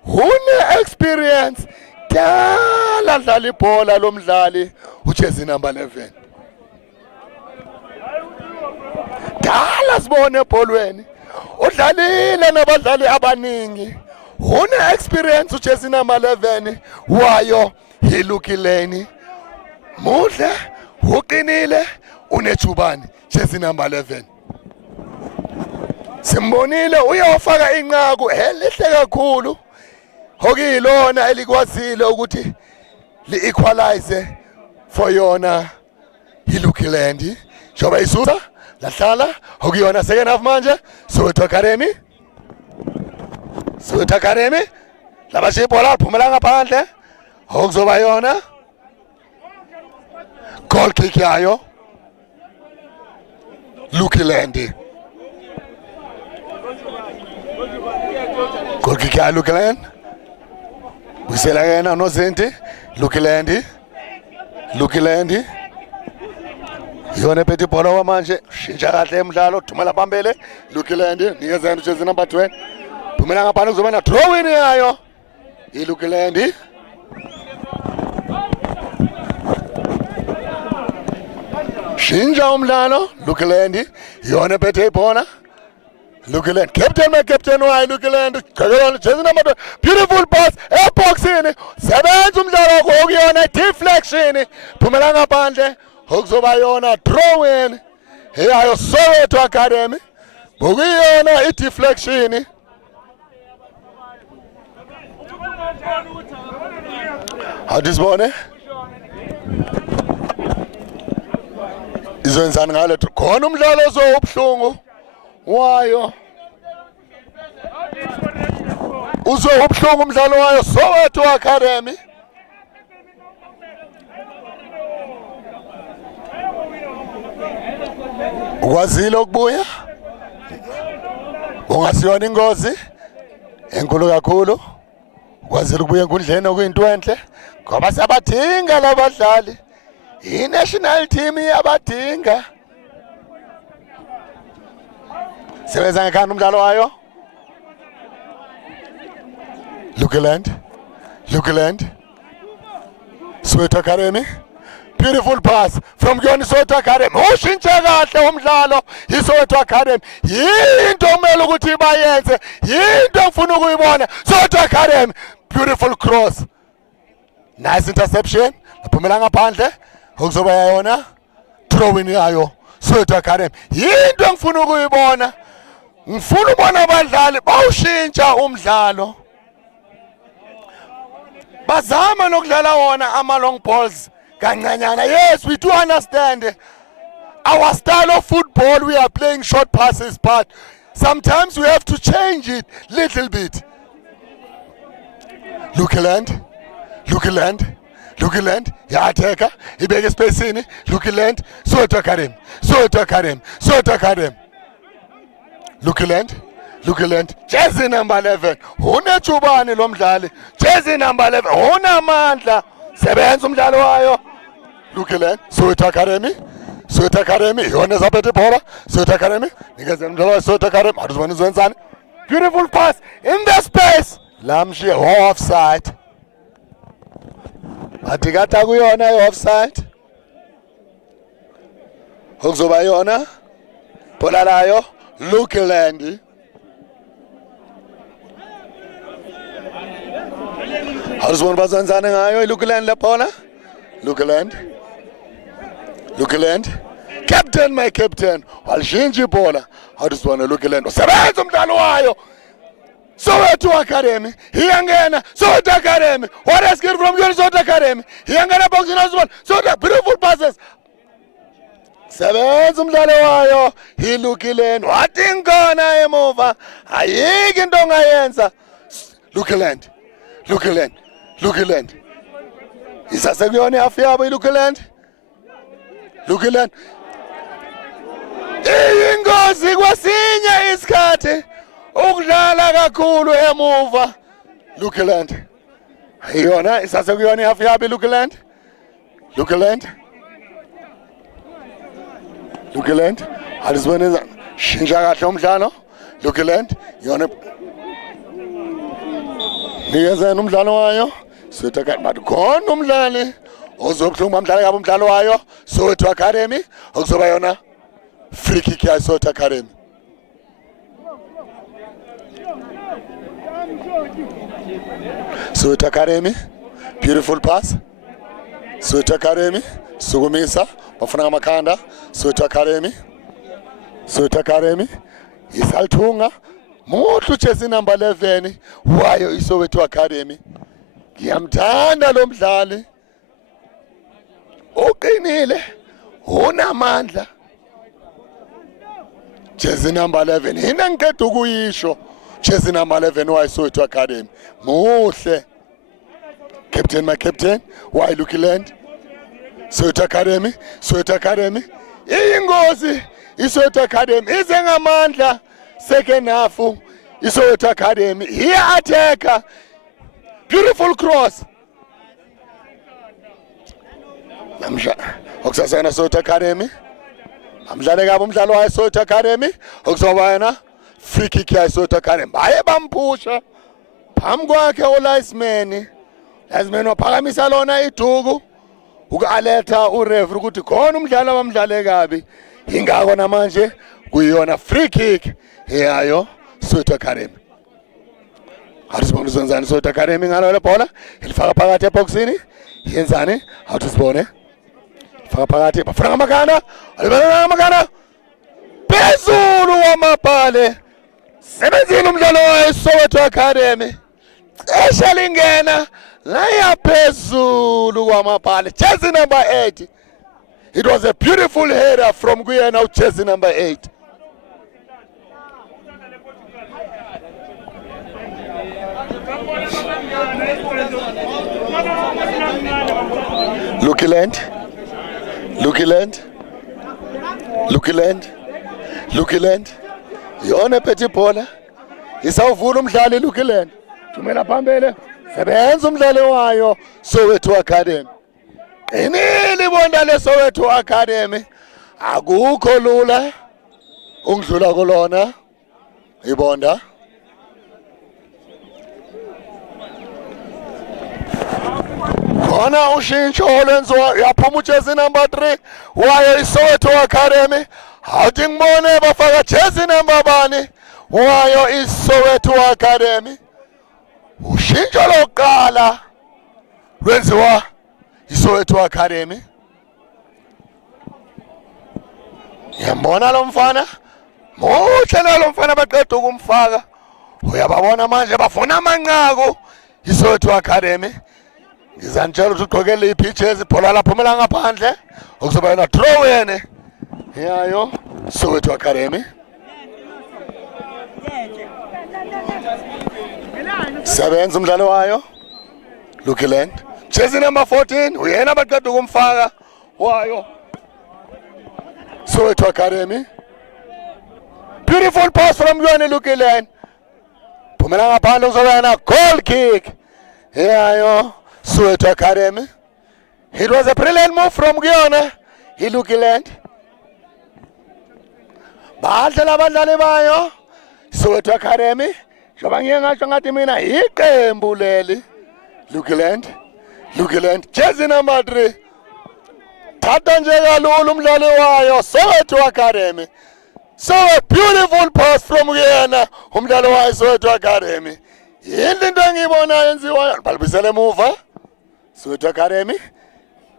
une experience dala dlala ibhola lo mdlali uJersey number 11 dala sibone ebholweni udlalile nabadlali abaningi une experience uJersey number 11 wayo Lukiland muhle uqinile unejubani Jersey number 11. Simbonile uyofaka inqaku elihle kakhulu okuyilona elikwazile ukuthi li-equalize for yona iLukiland. Njoba isusa lahlala okuyona second half manje Soweto Academy. Soweto Academy laba shibhola liphumela ngaphandle okuzoba yona goal kick yayo Lucky Land. Goal kick yayo Lucky Land. Busela yena nozinti Lucky Land. Lucky Land. Yona phethe ibhola wamanje shintsha kahle emdlalo thumela phambili Lucky Land nikezena jersey number 20 phumela ngaphandle kuzoba na throw in yayo iLucky Land. Shintsha umdlalo Lucky Land yona phethe ibhola Lucky Land captain wayo Lucky Land qhakelona jersey number 20 beautiful pass eboxini sebenza umdlalo okuyona deflection phumela ngaphandle okuzoba yona throw in eyayo Soweto Academy bokuyona i-deflection adisibone izenzani ngale khona umdlalo ozobuhlungu wayo uzobuhlungu umdlalo wayo Soweto Academy ukwazile ukubuya ungasiyona ingozi enkulu kakhulu ukwazile ukubuya enkundleni okuyinto enhle ngoba siyabadinga labadlali i-national team iyabadinga sebenza ngekhanda umdlalo wayo Lucky Land Soweto Academy. Beautiful pass from Soweto Academy. Ushintshe kahle umdlalo iSoweto Academy. Yinto kumele ukuthi bayenze. Yinto ngifuna ukuyibona Soweto Academy. Beautiful cross. Nice interception. Aphumela ngaphandle. Okuzoba yona throw in yayo Soweto Academy. Yinto ngifuna ukuyibona. Ngifuna ubona abadlali bawushintsha umdlalo. Bazama nokudlala wona ama long balls. Yes, we do understand our style of football. We are playing short passes, but sometimes we have to change it little bit. Lucky Land. Yateka. Ibeke space in. Lucky Land. Soweto Academy. Lucky Land. Jersey number 11. Unechubani lo mdlali. Jersey number 11. Unamandla. Sebenza umdlalo wayo Lucky Land Soweto Academy yona zaphethe ibhola Soweto Academy nikezela umdlalo wa Soweto Academy aduzibona izwenzani beautiful pass in the space lamshiye offside adikata kuyona i-offside okuzoba yona bhola layo Lucky Land aduzibona bazenzane ngayo iLucky Land lebhola Lucky Land captain my captain walishintsha ibhola aduzibona Lucky Land usebenza umdlalo wayo Soweto Academy iyangena Soweto Academy what is good from Soweto Academy iyangena box inazibona Soweto beautiful passes sebenza umdlalo wayo iLucky Land wathi ngona emuva ayike into ongayenza Lucky Land isasekuyona ihafu yabo iLucky Land iyingozi kwesinye isikhathi ukudlala kakhulu emuva Lucky Land iyona isasekuyona ihafu yabo iLucky Land aliziboneza shintsha kahle umdlalo Lucky Land yona nikezena umdlalo wayo Soweto Academy khona umdlali ozobuhlungu umdlalo yabo umdlalo wayo Soweto Academy okuzoba yona free kick ya Soweto Academy Soweto Academy beautiful pass Soweto Academy sukumisa bafuna ngamakhanda Soweto Academy isalthunga muhlu jersey number 11 wayo iSoweto Academy ngiyamthanda lo mdlali uqinile unamandla jersey number 11 yina ngiqeda ukuyisho Jersey number 11 why Soweto Academy. Muhle. Captain, my captain. Why Lucky Land? Soweto Academy. Soweto Academy. Ingozi. Soweto Academy. Izengamandla. Second half. Soweto Academy. Here attacker. Beautiful cross. Okusasana Soweto Academy. Amdlale kabi umdlalo wa Soweto Academy. Okuzoba yena free kick ya Soweto Academy. Baye bamphusha. Phambi kwakhe uLiceman. Liceman waphakamisa lona iduku. Uku-alerta ureferee ukuthi khona umdlalo abamdlale kabi. Ingakho namanje kuyona free kick yayo Soweto Academy. Awusibona uzenzani Soweto Academy ngalo le bhola. Ilifaka phakathi eboxini. Yenzani? Awusibone. Faka phakathi bafuna ngamakana. Alibana ngamakana. Phezulu wamabhale. Sebenzile umdlalo wa Soweto Academy. Esha lingena laya phezulu kwamabhale. Jersey number 8. It was a beautiful header from Guyana, jersey number 8. Lucky Land. Lucky Land. Lucky Land. Lucky Land. Yona phethe ibhola. Isawuvula umdlali Lucky Land. Thumela phambili. Sebenza umdlali wayo Soweto Academy. Inili bonda le Soweto Academy. Akukho lula ungidlula kolona. Ibonda. Khona ushintsho olwenziwa yaphuma ujersey number 3 wayo iSoweto Academy. Awuthi ngibone bafaka jersey number bani wayo iSoweto Academy. Ushintsho lokuqala lwenziwa iSoweto Academy. Yambona lo mfana muhle lo mfana baqeda ukumfaka. Uyababona manje bafuna amanqaku iSoweto Academy. Ngizanitshela ukuthi ugqokele ipitches ibhola laphumela ngaphandle okuzoba yena throw yene yayo Soweto Academy. Sebenza umdlalo wayo Lucky Land. Jersey number 14 uyena baqeda ukumfaka wayo Soweto Academy. Beautiful pass from Yone Lucky Land. Phumela ngaphandle kuzoba yena goal kick yayo Soweto Academy. It was a brilliant move from Guyana. Lucky Land. Badlala abadlali bayo Soweto Academy. Njoba ngiye ngasho ngathi mina iqembu leli Lucky Land. Lucky Land. Jersey number 3. Thatha nje kalula umdlali wayo Soweto Academy. So a beautiful pass from Guyana. Umdlali wayo Soweto Academy. Yini into engiyibonayo yenziwayo. Balibisele emuva. Soweto Academy.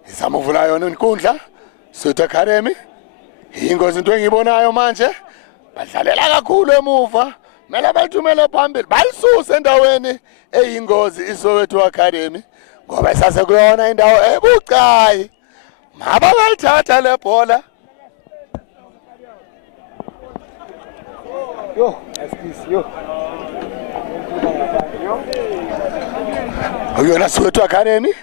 Isamuvula yona inkundla. Soweto Academy. Ingozi into engiyibonayo manje. Badlalela kakhulu emuva. Mela bathumele phambili. Bayisuse endaweni eyingozi iSoweto Academy. Ngoba sase kuyona indawo ebucayi. Maba bayithatha le bhola. Yo, excuse yo. Uyona Soweto Academy.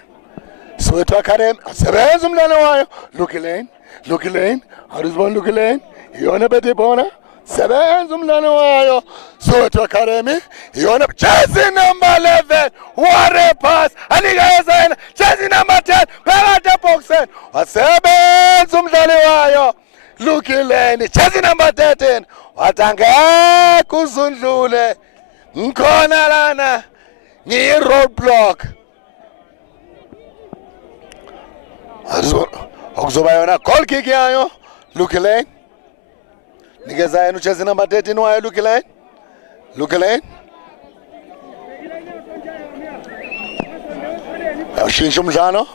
Soweto Academy. Sebenza umdlalo wayo. Lucky Lane. Lucky Lane. Awuzibona Lucky Lane. Yona bethe bona. Sebenza umdlalo wayo Soweto Academy. Yona jersey number 11. What a pass. Anika yena. Jersey number 10. Phakathi eboxen. Wasebenza umdlalo wayo Lucky Lane. Jersey number 13. Watangeke uzundlule. Ngikhona lana. Ngiyi roadblock. Akuzoba yona goal kick yayo Lucky Lane. Nikeza yena jersey number 13 wayo Lucky Lane. Lucky Lane. Awushintsha umdlalo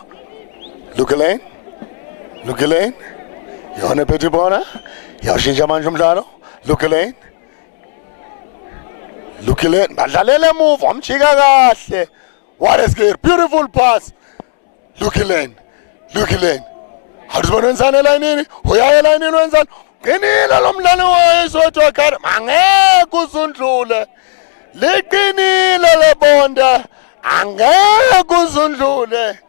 Lucky Lane. Lucky Lane. Yona phethe bona. Yawushintsha manje umdlalo Lucky Lane. Lucky Lane. Badlalele move wamchika kahle. What a scare. Beautiful pass. Lucky Lane. Lucky Lane. Awuzibona wenzani elayinini? Uyaya elayinini wenzani? Qinile lo mdlalo wayo iSoweto Academy. Angeke usundlule. liqinile lebonda angeke uzundlule.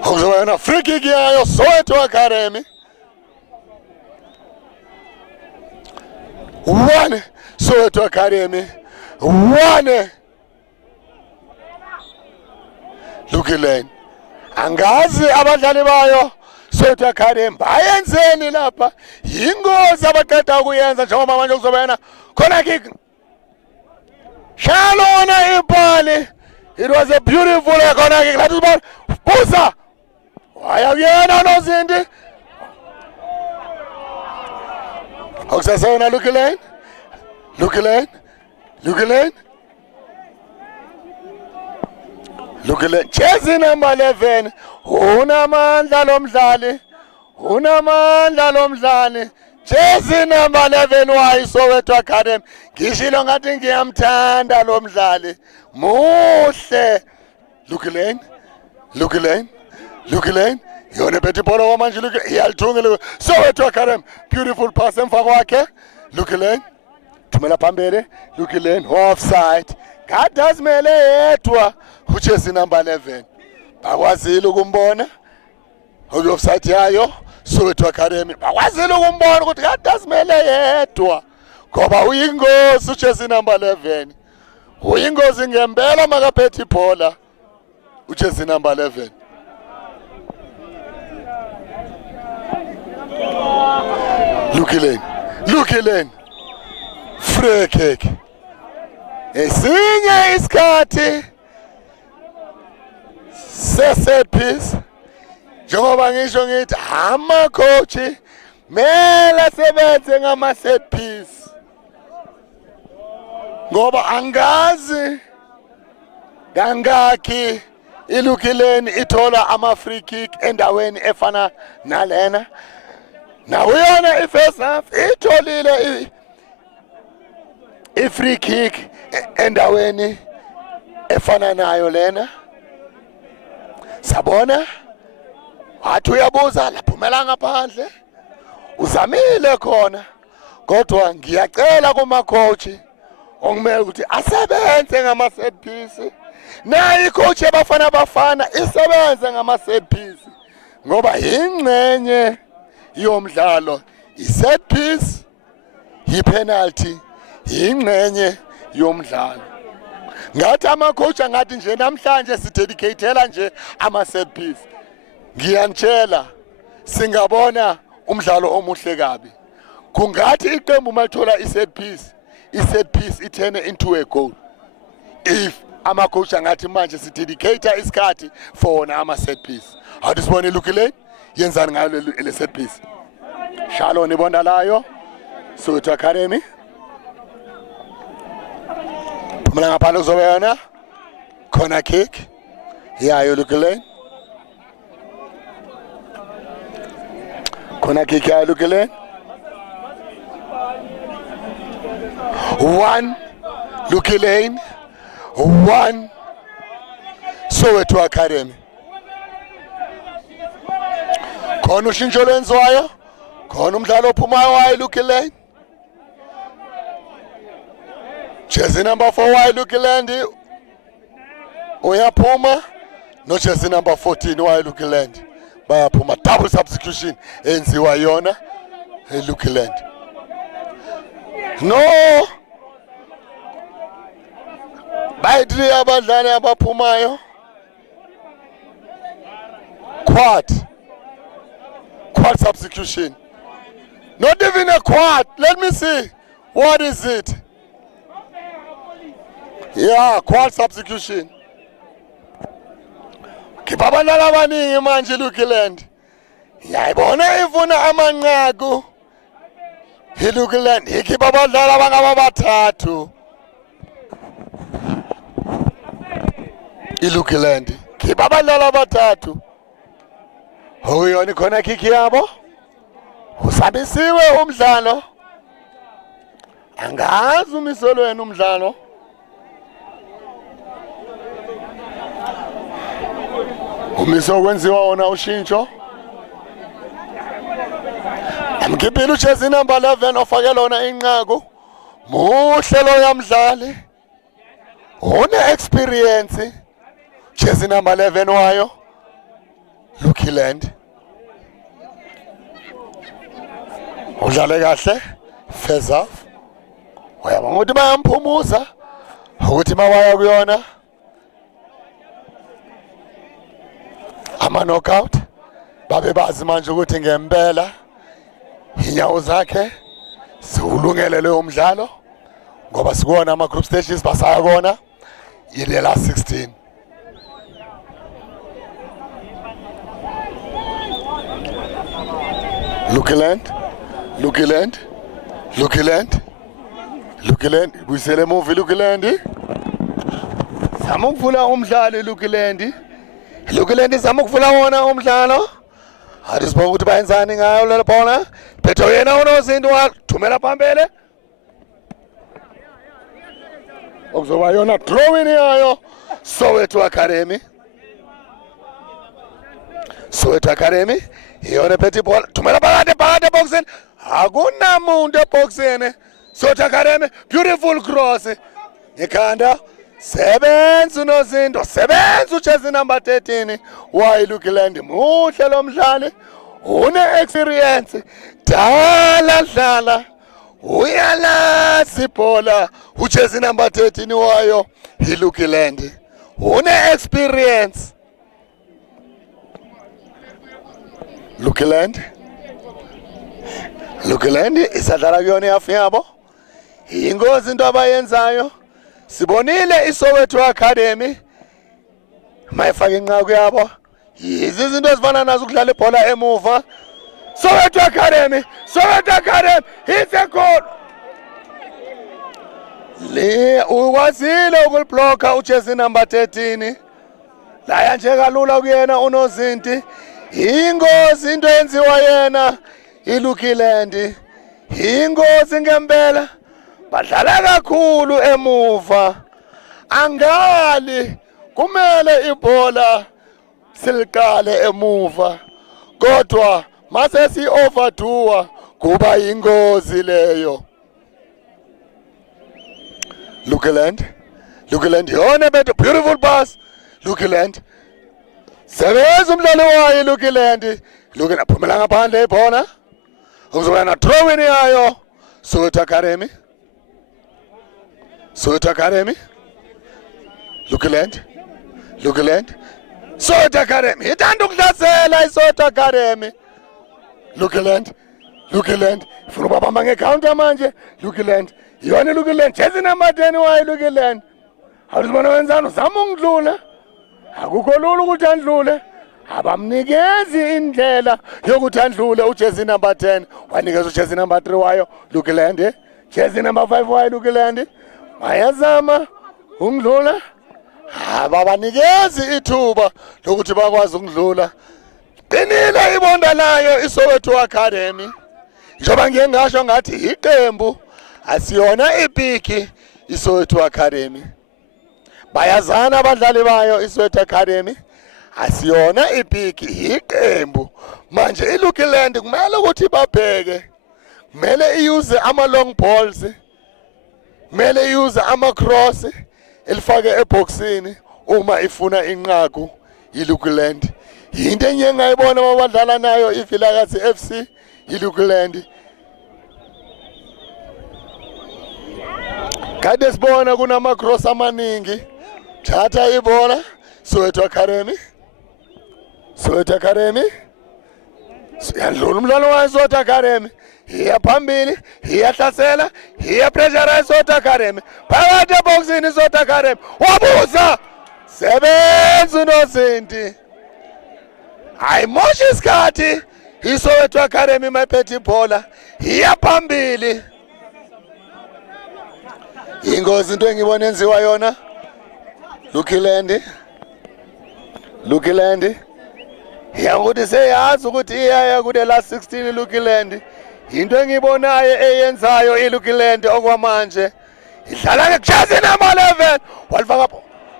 Ukuzobona free kick yayo Soweto Academy. 1 Soweto Academy. 1 Lucky Lane. Angazi abadlali bayo Soweto Academy bayenzeni lapha. Yingozi abaqeda ukuyenza njengoba manje kuzobena corner kick. Shalona ibali. It was a beautiful corner kick. That is ball. Busa. Wayawuyena noZindi. Okusasona Lucky Lane. Lucky Lane. Lucky Lane. Lucky Lane. Jersey number 11. Unamandla lomdlali. Unamandla lomdlali. Jersey number 11 wayi Soweto Academy. Ngishilo ngathi ngiyamthanda lo mdlali. Muhle. Lucky Lane. Lucky Lane. Lucky Lane. Yona bethi bhola kwamanje Lucky iyalithungile Soweto Academy. Beautiful pass emva kwakhe. Lucky Lane. Thumela phambili. Lucky Lane offside. Kadazimele yedwa uJersey number 11. Bakwazile ukumbona. Offside yayo Soweto Academy. Bakwazile ukumbona ukuthi kadazimele yedwa. Ngoba uyingozi uJersey number 11. Uyingozi ngempela makaphethe ibhola uJersey number 11. Lucky Lane. Lucky Lane. Free kick. Esinye isikhathi set piece. Njengoba ngisho ngithi ama-coach mele asebenze ngama-set piece. Ngoba angazi kangaki iLucky Lane ithola ama-free kick endaweni efana nalena. Nawuyona i-first half itholile i-free kick endaweni efana nayo lena. Sabona wathi uyabuza laphumela ngaphandle. Uzamile khona. Kodwa ngiyacela kuma-coach ongimele ukuthi asebenze ngama-set piece. Nayi i-coach bafana isebenze ngama-set piece. Ngoba ingcenye yomdlalo i-set piece, i-penalty, ingcenye yomdlalo. Ngathi ama-coach ngathi nje namhlanje sidedicatela nje ama-set piece. Ngiyanitshela singabona umdlalo omuhle kabi. Kungathi iqembu malithola i-set piece itene into a goal. If ama-coach ngathi manje sidedicate isikhathi for wona ama-set piece. Awuthi sibone iLucky Lane yenzani ngayo le set piece. Shalom ibonda layo Soweto Academy. Phumela ngaphandle kuzobe yona corner kick yayo Lucky Lane. Corner kick yayo Lucky Lane. 1 Lucky Lane. 1 Soweto Academy. Khona ushintsho lwenziwayo. Khona umdlalo ophumayo wayo Lucky Lane. Jersey number 4 wayo Lucky Lane uyaphuma. No jersey number 14 wayo Lucky Lane bayaphuma. Double substitution enziwa yona Lucky Lane. No bayidri abadlali abaphumayo. Quad substitution. Not even a quad. Let me see. What is it? Yeah, quad substitution. Kibabadlali abaningi manje Lucky Lane. Yayibona ifuna amanqaku. iLucky Lane ikibabadlali abangaba bathathu. iLucky Lane kibabadlali abathathu. Uyona khona kick yabo. Usabisiwe umdlalo. Angazi umisolweni umdlalo. Umiso kwenziwa wona ushintsho. Mkhiphile ujersey number 11 ofake lona inqaku. Muhle lo yamdlali. Une experience. Jersey number 11 wayo. Lucky Land. Udlale kahle. Face off. Uyabona ukuthi bayamphumuza ukuthi mawaya kuyona. Ama knockout. Babe bazi manje ukuthi ngempela inyawo zakhe siwulungele leyo mdlalo ngoba sikona ama group stages basaya kona ile last 16. Lucky Land, Lucky Land, Lucky Land, Lucky Land, buyisele movie Lucky Land. Zama ukuvula umdlalo Lucky Land. Lucky Land zama ukuvula wona umdlalo. Hathi sibona ukuthi bayenzani ngayo la bona. Phetho yena unozinto wathumela phambili. Okuzoba yona drawing yayo Soweto Academy. Soweto Academy yona phethe bola thumela phakathi boxini. Akunamuntu eboxini. Soweto Academy beautiful cross. Ekhanda sebenza unozinto sebenza ujersey number 13 wayi Lucky Land muhle lo mdlali une experience dala uyalazi ibhola ujersey number 13 wayo Lucky Land une experience. Lucky Land isadlala kuyona yafu yabo ingozi into abayenzayo. Sibonile iSoweto Academy mayifaka inqaku yabo yizi izinto ezifana nazo ukudlala ibhola emuva. Soweto Academy hits a goal. Le ukwazile ukulibloka ujersey number 13 la nje kalula kuyena unozinti ingozi into yenziwa yena iLucky Land ingozi ngempela. Badlala kakhulu emuva angali kumele ibhola siliqale emuva kodwa mase si overdo kuba ingozi leyo. Lucky Land yona beto beautiful pass. Lucky Land sebenza umdlalo wayo Lucky Land aphumela ngaphandle ibhola ukuzoba na drawing yayo Soweto Academy. Soweto Academy, Lucky Land, Soweto Academy. Ithanda ukudlasela iSoweto Academy. Lucky Land. Funa babamba ngecounter manje. Lucky Land. Yona Lucky Land. Jersey number 10 wayo Lucky Land. Awuzibona wenzani uzama ukudlula. Akukho lula ukuthi andlule. Abamnikezi indlela yokuthi andlule ujersey number 10. Wanikeza ujersey number 3 wayo Lucky Land. Jersey number 5 wayo Lucky Land. Bayazama ungidlula ababanikezi ithuba lokuthi bakwazi ukudlula. Qinile ibonda layo iSoweto Academy njoba ngiye ngasho ngathi iqembu asiyona ipiki iSoweto Academy. Bayazana abadlali bayo iSoweto Academy asiyona ipiki iqembu. Manje iLucky Land kumele ukuthi babheke kumele iuse ama long balls mele use ama cross elifake eboxini uma ifuna inqaku iLucky Land. Into enye ngayibona abadlala nayo iVilakazi FC iLucky Land. Kade sibona kunama cross amaningi. Thatha ibola Soweto Academy. Siyadlula umdlalo wa Soweto Academy. Hiya phambili, hiyahlasela, hiyapressure iSoweto Academy. Phakathi eboxini iSoweto Academy. Wabuza! Sebenza unozinti. Ayimosha isikhathi. iSoweto Academy mayiphethe ibhola. Hiya phambili. Ingozi into engibona enziwa yona. Lucky Land. Yakuthi seyazi ukuthi iyaya kude last 16 Lucky Land. Into engibonayo eyenzayo iLucky Land okwamanje idlala ngejersey number 11 walifaka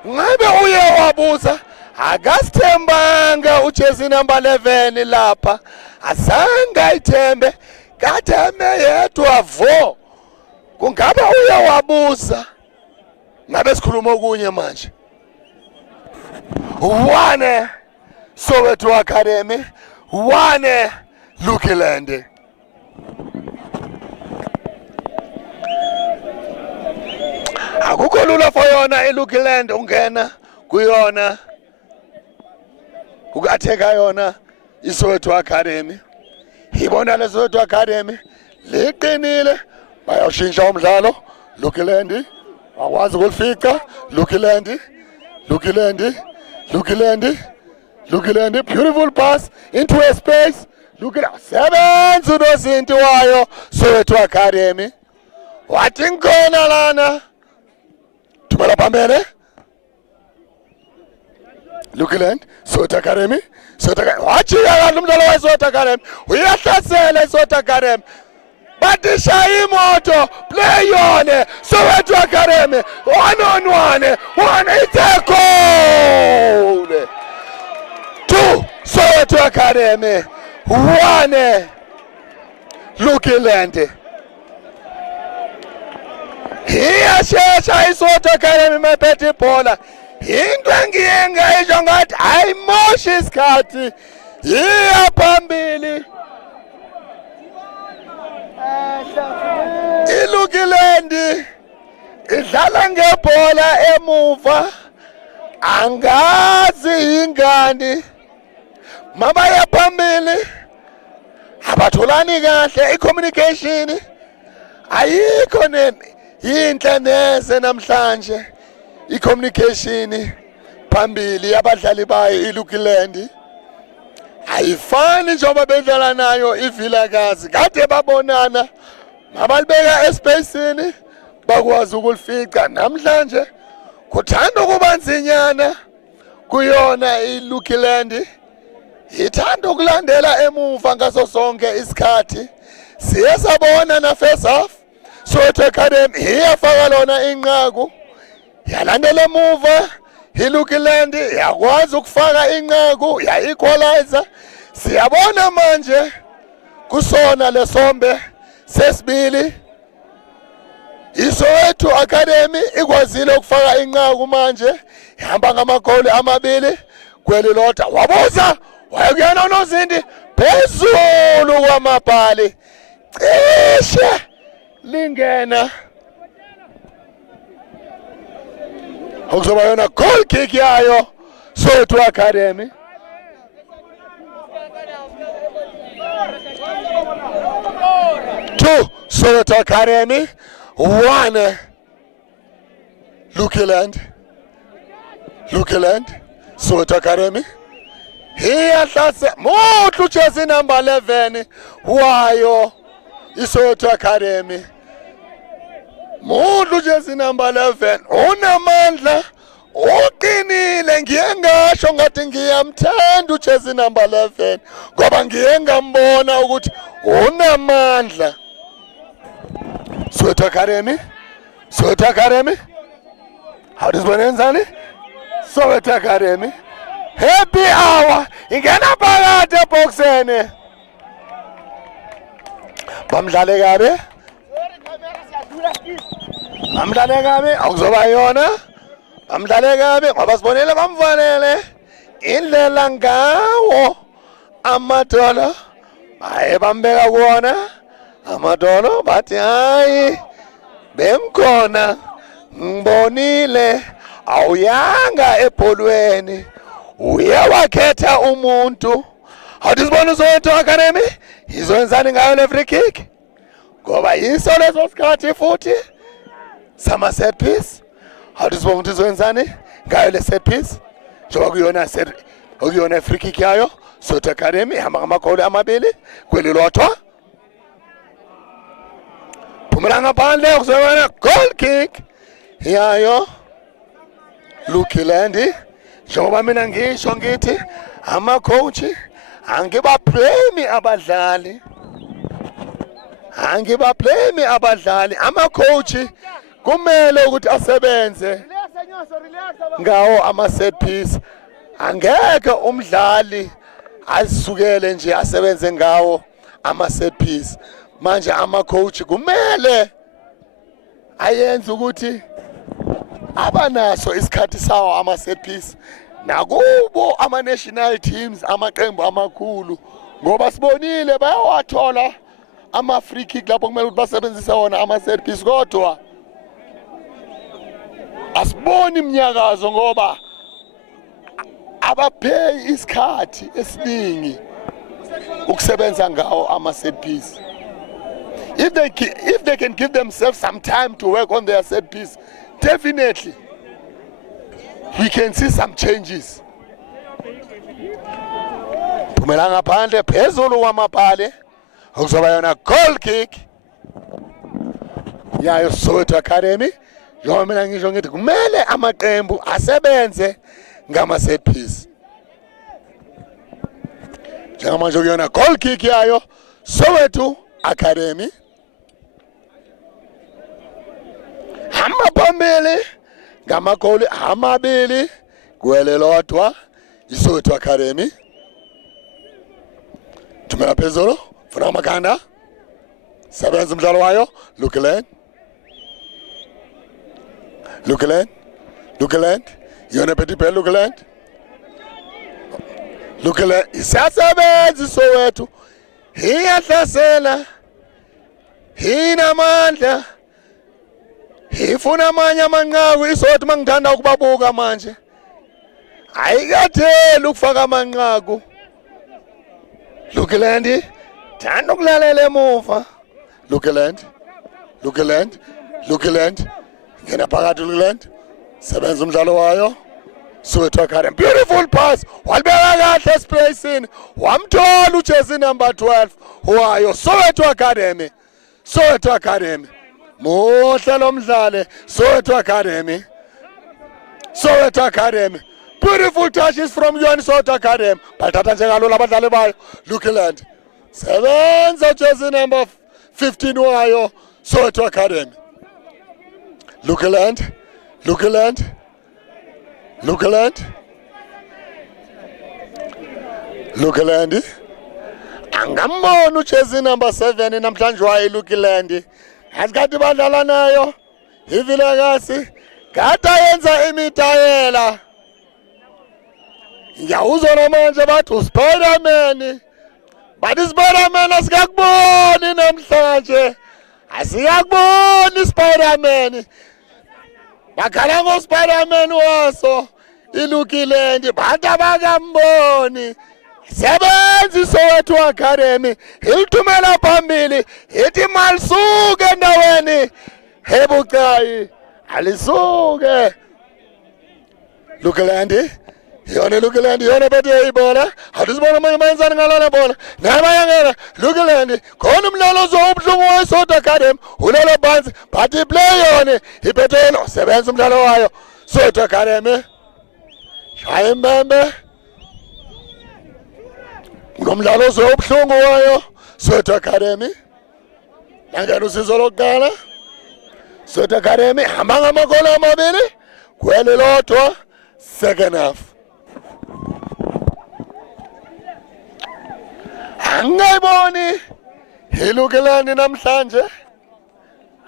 ngabe uye wabuza akasithembanga ujersey number 11 lapha asanga ithembe kade eme yedwa vo kungabe uye wabuza ngabe sikhuluma okunye manje. One Soweto Academy, one Lukiland. Akukho lula for yona eLukiland ungena kuyona ukatheka yona iSoweto Academy. Ibona leSoweto Academy liqinile bayawushintsha umdlalo. Lukiland akwazi ukulifica. Lukiland, beautiful pass into a space. Look at that. 7 unozinti wayo Soweto Academy. Wathi ngona lana. Tumela pambele. Lukiland, Soweto Academy. Wathi yakala umdlalo weSoweto Academy. Uyahlasela iSoweto Academy. Batisha imoto, play yone, Soweto Academy, 1-on-1, 1 it's a goal. 2 Soweto Academy, 1 Lukiland. Iyashesha iSoweto Academy mephethe ibhola. Into engiyenga isho ngathi ayimoshi isikhathi. Iya phambili. iLukiland idlala ngebhola emuva angazi ingani mabaya phambili abatholani kahle icommunication ayikho yinhle neze namhlanje icommunication phambili abadlali bayo iLukiland ayifani njengoba bedlala nayo iVilakazi kade babonana mabalibeka espaceni bakwazi ukulifica. Namhlanje kuthanda ukuba nzinyana kuyona iLukiland ithanda ukulandela emuva ngaso sonke isikhathi. Siye sabona na first half Soweto Academy iyafaka lona inqaku yalandela emuva iLukiland yakwazi ukufaka inqaku ya equalizer. Siyabona manje kusona lesombe sesibili iSoweto Academy ikwazile ukufaka inqaku manje ihamba ngamagoli amabili kwelilodwa. Wabuza wayekuyena uNozindi phezulu kwamabhali cishe lingena. Okuzoba yona goal kick yayo Soweto Academy. Two Soweto Academy, 1 Lukiland, Soweto Academy. Here hlase motlu jersey number 11 wayo iSoweto Academy. Motlu jersey number 11 unamandla uqinile ngiyengasho ngathi ngiyamthanda ujersey number 11 ngoba ngiyengambona ukuthi unamandla. Soweto Academy. How does one enzani? Soweto Academy. Happy hour. Ingena phakathi eboxeni. Bamdlale kabe. Akuzoba yona. Bamdlale kabe ngoba sibonile bamfanele indlela ngawo amadolo. Baye bambeka kuona amadolo bathi hayi bemkhona ngibonile awuyanga ebholweni uyawakhetha umuntu. Awuzibona uSoweto Academy izowenzani ngayo le free kick ngoba yiso leso sikhathi futhi sama set piece. Awuzibona ukuthi izowenzani ngayo le set piece njengoba kuyona free kick yayo Soweto Academy ihamba ngamagoli amabili kwelilodwa. Phumela ngaphandle kuzoba goal kick yayo Lukiland. Njengoba mina ngisho ngithi ama-coach angibablame abadlali. Ama-coach kumele ukuthi asebenze ngawo ama-set piece. Angeke umdlali azisukele nje asebenze ngawo ama-set piece. manje ama-coach kumele ayenze ukuthi abanaso isikhathi sawo ama-set piece nakubo ama-national teams amaqembu amakhulu ngoba sibonile bayawathola ama-free kick lapho kumele ukuthi basebenzise wona ama-set piece kodwa asiboni imnyakazo ngoba abapheyi isikhathi esiningi ukusebenza ngawo ama-set piece. If they can give themselves some time to work on their set piece, definitely we can see some changes. Phumela ngaphandle phezulu kwamabhale okuzoba yona goal kick yayo Soweto Academy. Njengoba mina ngisho ngithi kumele amaqembu asebenze ngama-set piece. Njengamanje kuyona goal kick yayo Soweto Academy. Hamba phambili ngamagoli amabili kwelelodwa iSoweto Academy. Thumela phezulu funa amakhanda sebenza umdlalo wayo Lukeland yona Petipel Lukeland isasebenza iSoweto iyahlasela inamandla ifuna amanye amanqaku iSoweto mangithanda ukubabuka manje ayikatheli ukufaka amanqaku Lukeland thanda ukulalela emuva Lukeland ngena phakathi Lukeland sebenza umdlalo wayo Soweto Academy. Beautiful pass walibeka kahle esplacini wamthola ujersey number 12 wayo Soweto Academy muhle lo mdlalo Soweto Academy. Beautiful touches from Soweto Academy. Bathatha njengalo labadlali bayo Lukeland sebenza jersey number 15 wayo Soweto Academy. Lukeland angambona ujersey number 7 namhlanje wayo Lukeland asikade badlala nayo ivilekasi gada yenza imitayela ngiyawuzona manje bathi uSpiderman bathi Spiderman asikakuboni namhlanje asiyakuboni Spiderman bakhala ngoSpiderman waso iLukeland bathi abakamboni sebenza iSoweto Academy ilithumela phambili ithi malisuke endaweni ebucayi alisuke Lukeland yona bethe ibola awusibona manje mayenzani ngalona bola naye bayangena Lukeland khona umdlalo ozobhlungu weSoweto Academy ulelo banzi bathi play yona ibethelo sebenza umdlalo wayo Soweto Academy shaya imbembe ngomdlalo ozobhlungu wayo Soweto Academy nangena usizo lokuqala Soweto Academy hamba ngamagoli amabili kwelelodwa second half. Angayiboni iLukeland namhlanje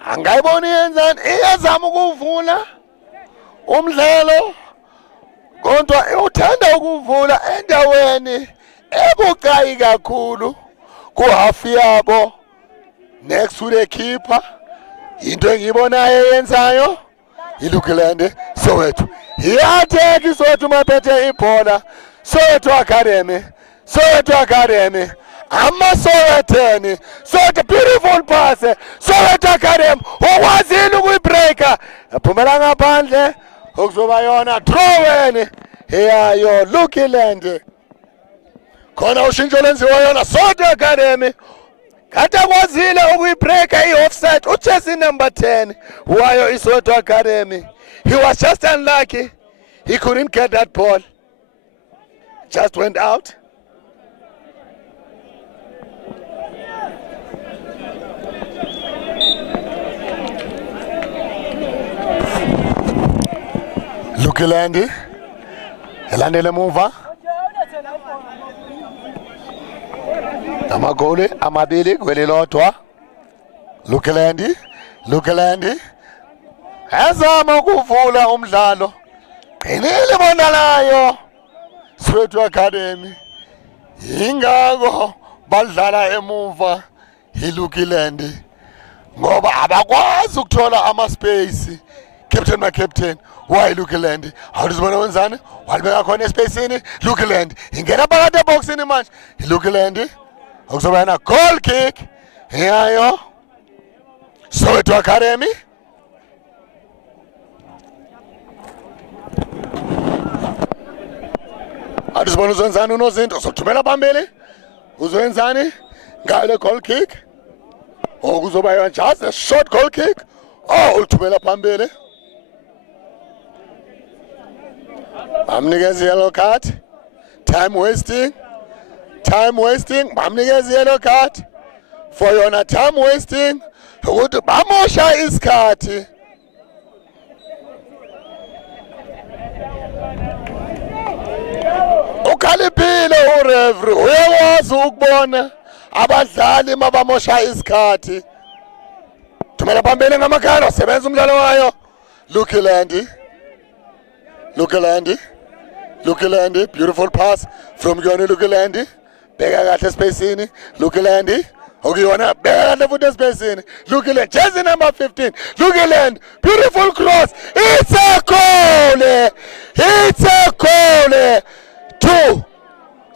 angayiboni yenzani iyazama ukuvula umdlalo kodwa uthanda ukuvula endaweni ebucayi kakhulu kuhalf yabo next to the keeper. Into engibonayo eyenzayo iLukeland Soweto iyatheka iSoweto maphethe ibhola Soweto Academy ama-Sowetan Soweto beautiful pass Soweto Academy ukwazile ukuyibreaka yaphumela ngaphandle okuzoba yona throw-in eyayo Lukeland khona ushintsho lenziwa yona Soweto Academy kade kwazile ukuyibreaka i-offside ujersey number 10 wayo iSoweto Academy. He was just unlucky, he couldn't get that ball, just went out. Lukeland elandele emuva amagoli amabili kwelelodwa Lukelandi, Lukelandi. Ezama ukuvula umdlalo. Qinile bona layo. Soweto Academy. Ingako badlala emuva iLukelandi. Ngoba abakwazi ukuthola ama space. Captain my captain. Why Lukelandi? How does one wenzani? Walibeka khona espacini. Lukelandi. Ingena phakathi eboxini manje. Lukelandi. Akuzoba yana goal kick. Iyayo. Soweto Academy. Adisibona uzwenzani unozinto uzothumela phambili. Uzwenzani? Ngale goal kick. Kuzoba just a short goal kick. Uthumela phambili. Bamnikeza yellow card. Time wasting. Bamnikeza yellow card. For yona time wasting. Ukuthi bamosha isikhathi. Ukhaliphile ureferee uyakwazi ukubona abadlali mabamosha isikhathi. Thumela phambili ngamakhanda sebenza umdlalo wayo. Lukelandi, beautiful pass from Yona Lukelandi. Beka kahle spacini. Lukelandi. Okuyona beka kahle futhi spacini. Lukelandi, jersey number 15. Lukelandi, beautiful cross. It's a goal. 2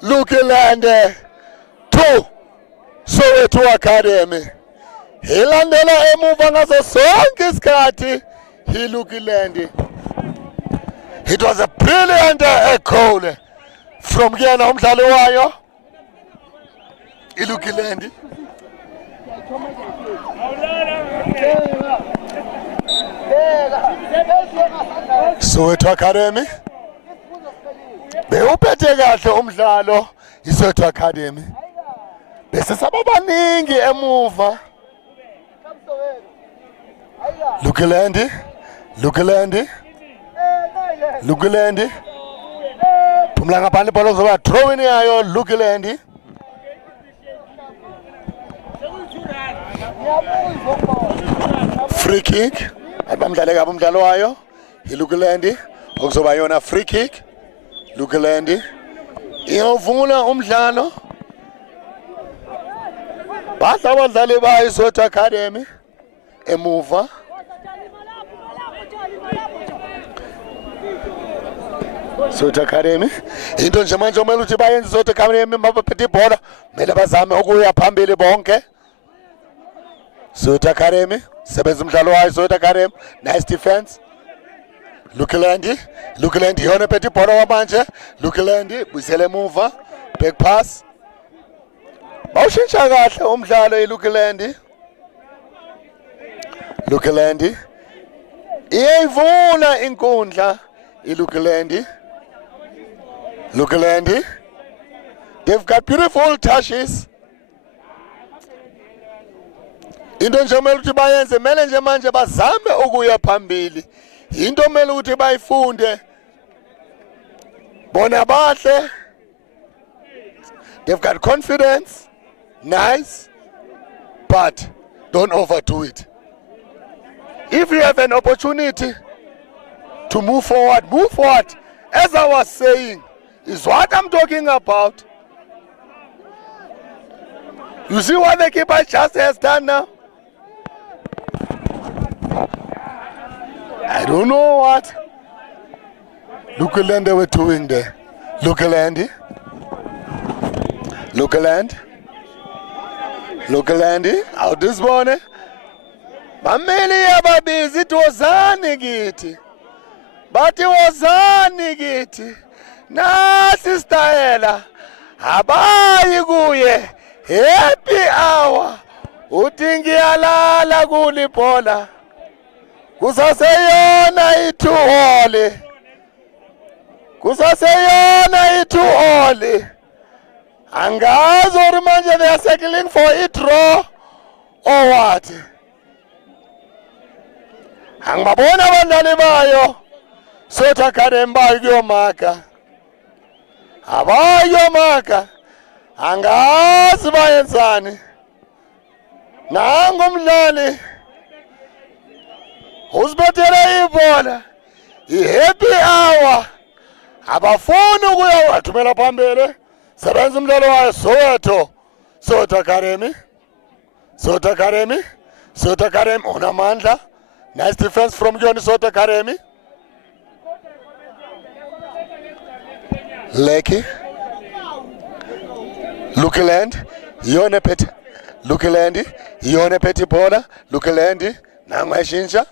Lukelandi. 2 Soweto Academy. Ilandela emuva ngaso sonke isikhathi iLukelandi. It was a brilliant goal from kuyena umdlali wayo iLukelandi. Soweto Academy. Bewuphethe kahle umdlalo iSoweto Academy. Bese sababaningi emuva. Lukelandi. Phumla ngaphandle ibhola kuzoba throw-in yayo Lukelandi. Free kick. Abamdlale kabi umdlalo wayo iLukelandi. Okuzoba yona free kick. Lukelandi. Iyovula umdlalo. Basa abadlali bayo iSoweto Academy emuva. Soweto Academy. Into nje manje omele ukuthi bayenze Soweto Academy mabaphethe ibhola. Mele bazame ukuya phambili bonke. Soweto Academy. Sebenza umdlalo wayo Soweto Academy. Nice defense. Lukelandi yona ephethe ibhola wamanje. Lukelandi buyisele emuva. Back pass. Bawushintsha kahle umdlalo iLukelandi. Iyayivula inkundla iLukelandi. They've got beautiful touches. Into nje mele ukuthi bayenze mele nje manje bazame ukuya phambili. Into mele ukuthi bayifunde. Bona bahle. They've got confidence. Nice. But don't overdo it. If you have an opportunity to move forward. As I was saying, is what I'm talking about. You see what the keeper just has done now? I don't know what Lukelandi were doing there. Lukelandi. Out this morning. Mameli ababizi wozani githi. Bathi wozani githi. Nasi stayela. Abayi kuye. Happy hour. Uthi ngiyalala kulibhola. Kusaseyona itu-all. Angazi ukuthi manje they are settling for a draw or what? Angibabona abadlali bayo Soweto Academy bayo kuyomaka. Abayomaka. Angazi bayenzani. nangu umdlali uzibethele ibhola ihappy hour abafuni ukuya wathumela phambili sebenza umdlalo wayo Soweto Academy unamandla. Nice defense from Yoni Soweto Academy. Lekki Lukiland Yone Peti Lukilandi Yone Peti Bola Lukilandi nanga shintsha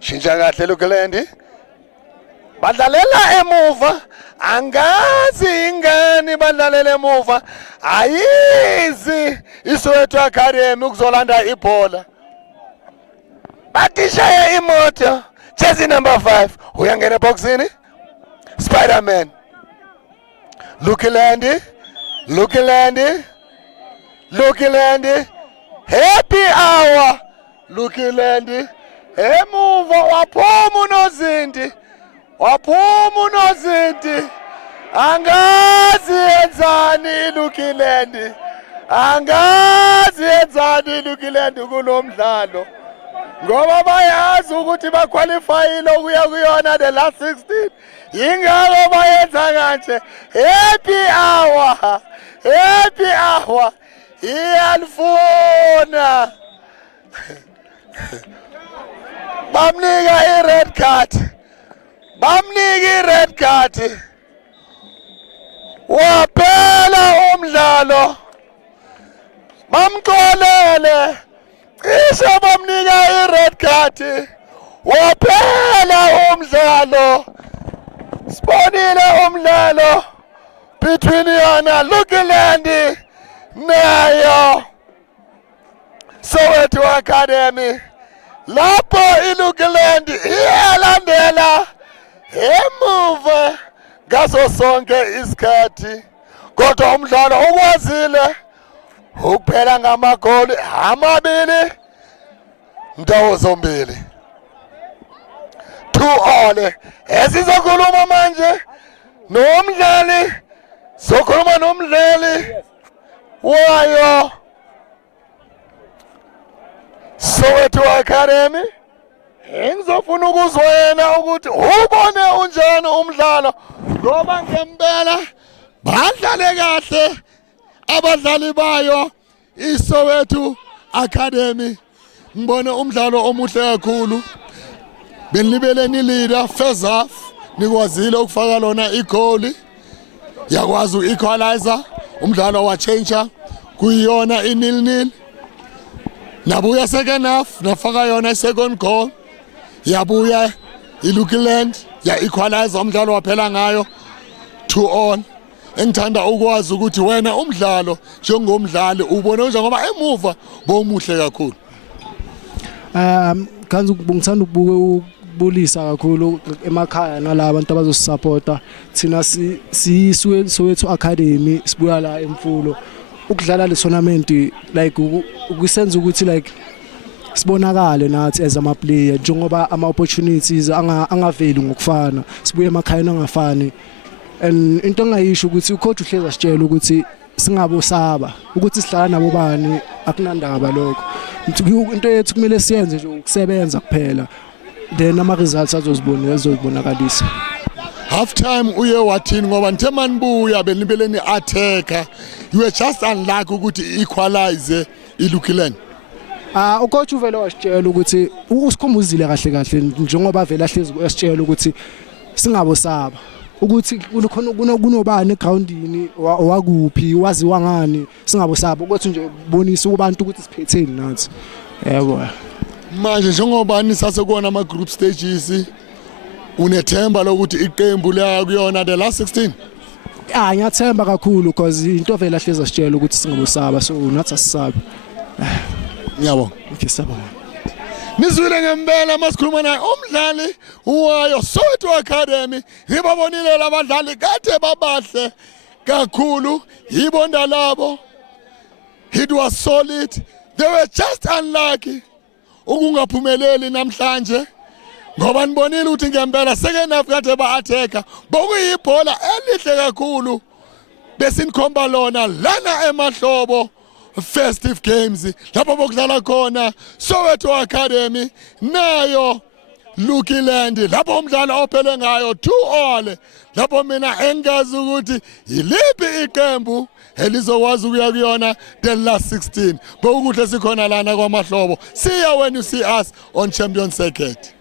kahle Lukilandi badlalela emuva angazi ingane badlalela emuva ayizi iSoweto Academy ukuzolanda ibhola batishaya imoto jersey number 5 uyangena boxini Spider-Man Lukilandi happy hour Lukilandi emuva waphuma unozinti angazi enzani Lukilandi kulomdlalo ngoba bayazi ukuthi baqualifyile ukuya kuyona the last 16 ingakho bayenza kanje happy hour iyalifuna bamnika i-red card waphela umdlalo bamxolele cishe bamnika i-red card waphela umdlalo sibonile umdlalo between yona Lukilandi nayo Soweto Academy lapho iLukilandi iyalandela emuva ngaso sonke isikhathi kodwa umdlalo ukwazile ukuphela ngamagoli amabili ndawo zombili 2-all esizokhuluma manje nomdlali sokhuluma nomdlali wayo Soweto Academy engizofuna ukuzwa yena ukuthi ubone unjani umdlalo ngoba ngempela badlale kahle abadlali bayo iSoweto Academy ngibone umdlalo omuhle kakhulu benilibeleni leader first half nikwazile ukufaka lona igoli yakwazi uequalizer umdlalo wachange kuyiyona i-0-0 nabuya second half nafaka yona second goal yabuya iLukilandi ya equalizer umdlalo waphela ngayo 2-all engithanda ukwazi ukuthi wena umdlalo njengomdlali ubone njengoba emuva bomuhle kakhulu kanzi ngithanda ukubulisa kakhulu emakhaya nalabo abantu abazosupporta thina Soweto Academy sibuya la emfulo ukudlala le tournament like ukusenza ukuthi like sibonakale nathi as ama player njengoba ama opportunities angaveli ngokufana sibuye emakhaya angafani and into engayisho ukuthi ucoach uhleza sitshela ukuthi singabosaba ukuthi sihlala nabo bani akunandaba lokho into yethu kumele siyenze nje ukusebenza kuphela then ama results azozibonakalisa half time uye wathini ngoba nithe manibuya benibeleni attacker you were just unlucky ukuthi equalize iLukilandi ucoach uvela wasitshela ukuthi usikhumbuzile kahle njengoba vele ahlezi wasitshela ukuthi singabosaba ukuthi kunobani egroundini wakuphi waziwa ngani singabosaba ukuthi nje bonisa kubantu ukuthi siphetheni nathi yebo manje njengoba nisasekuona ama group stages unethemba lokuthi iqembu la kuyona the last 16 ngiyathemba kakhulu because into vele ahleza sitshela ukuthi singabosaba so nathi asisabi ngiyabonga okay sabona nizwile ngempela masikhuluma naye umdlali wayo Soweto Academy ngibabonile labadlali kade babahle kakhulu ibonda labo it was solid they were just unlucky ukungaphumeleli namhlanje ngoba nibonile ukuthi ngempela second half kade ba-attacker bokuyibhola elihle kakhulu besinikhomba lona lana emahlobo festive games lapho bokudlala khona Soweto Academy nayo Lucky Land lapho umdlalo ophele ngayo 2-all lapho mina engazi ukuthi yiliphi iqembu elizokwazi ukuya kuyona the last 16 bokuhle sikhona lana kwaMahlobo. See you when you see us on Champion Circuit.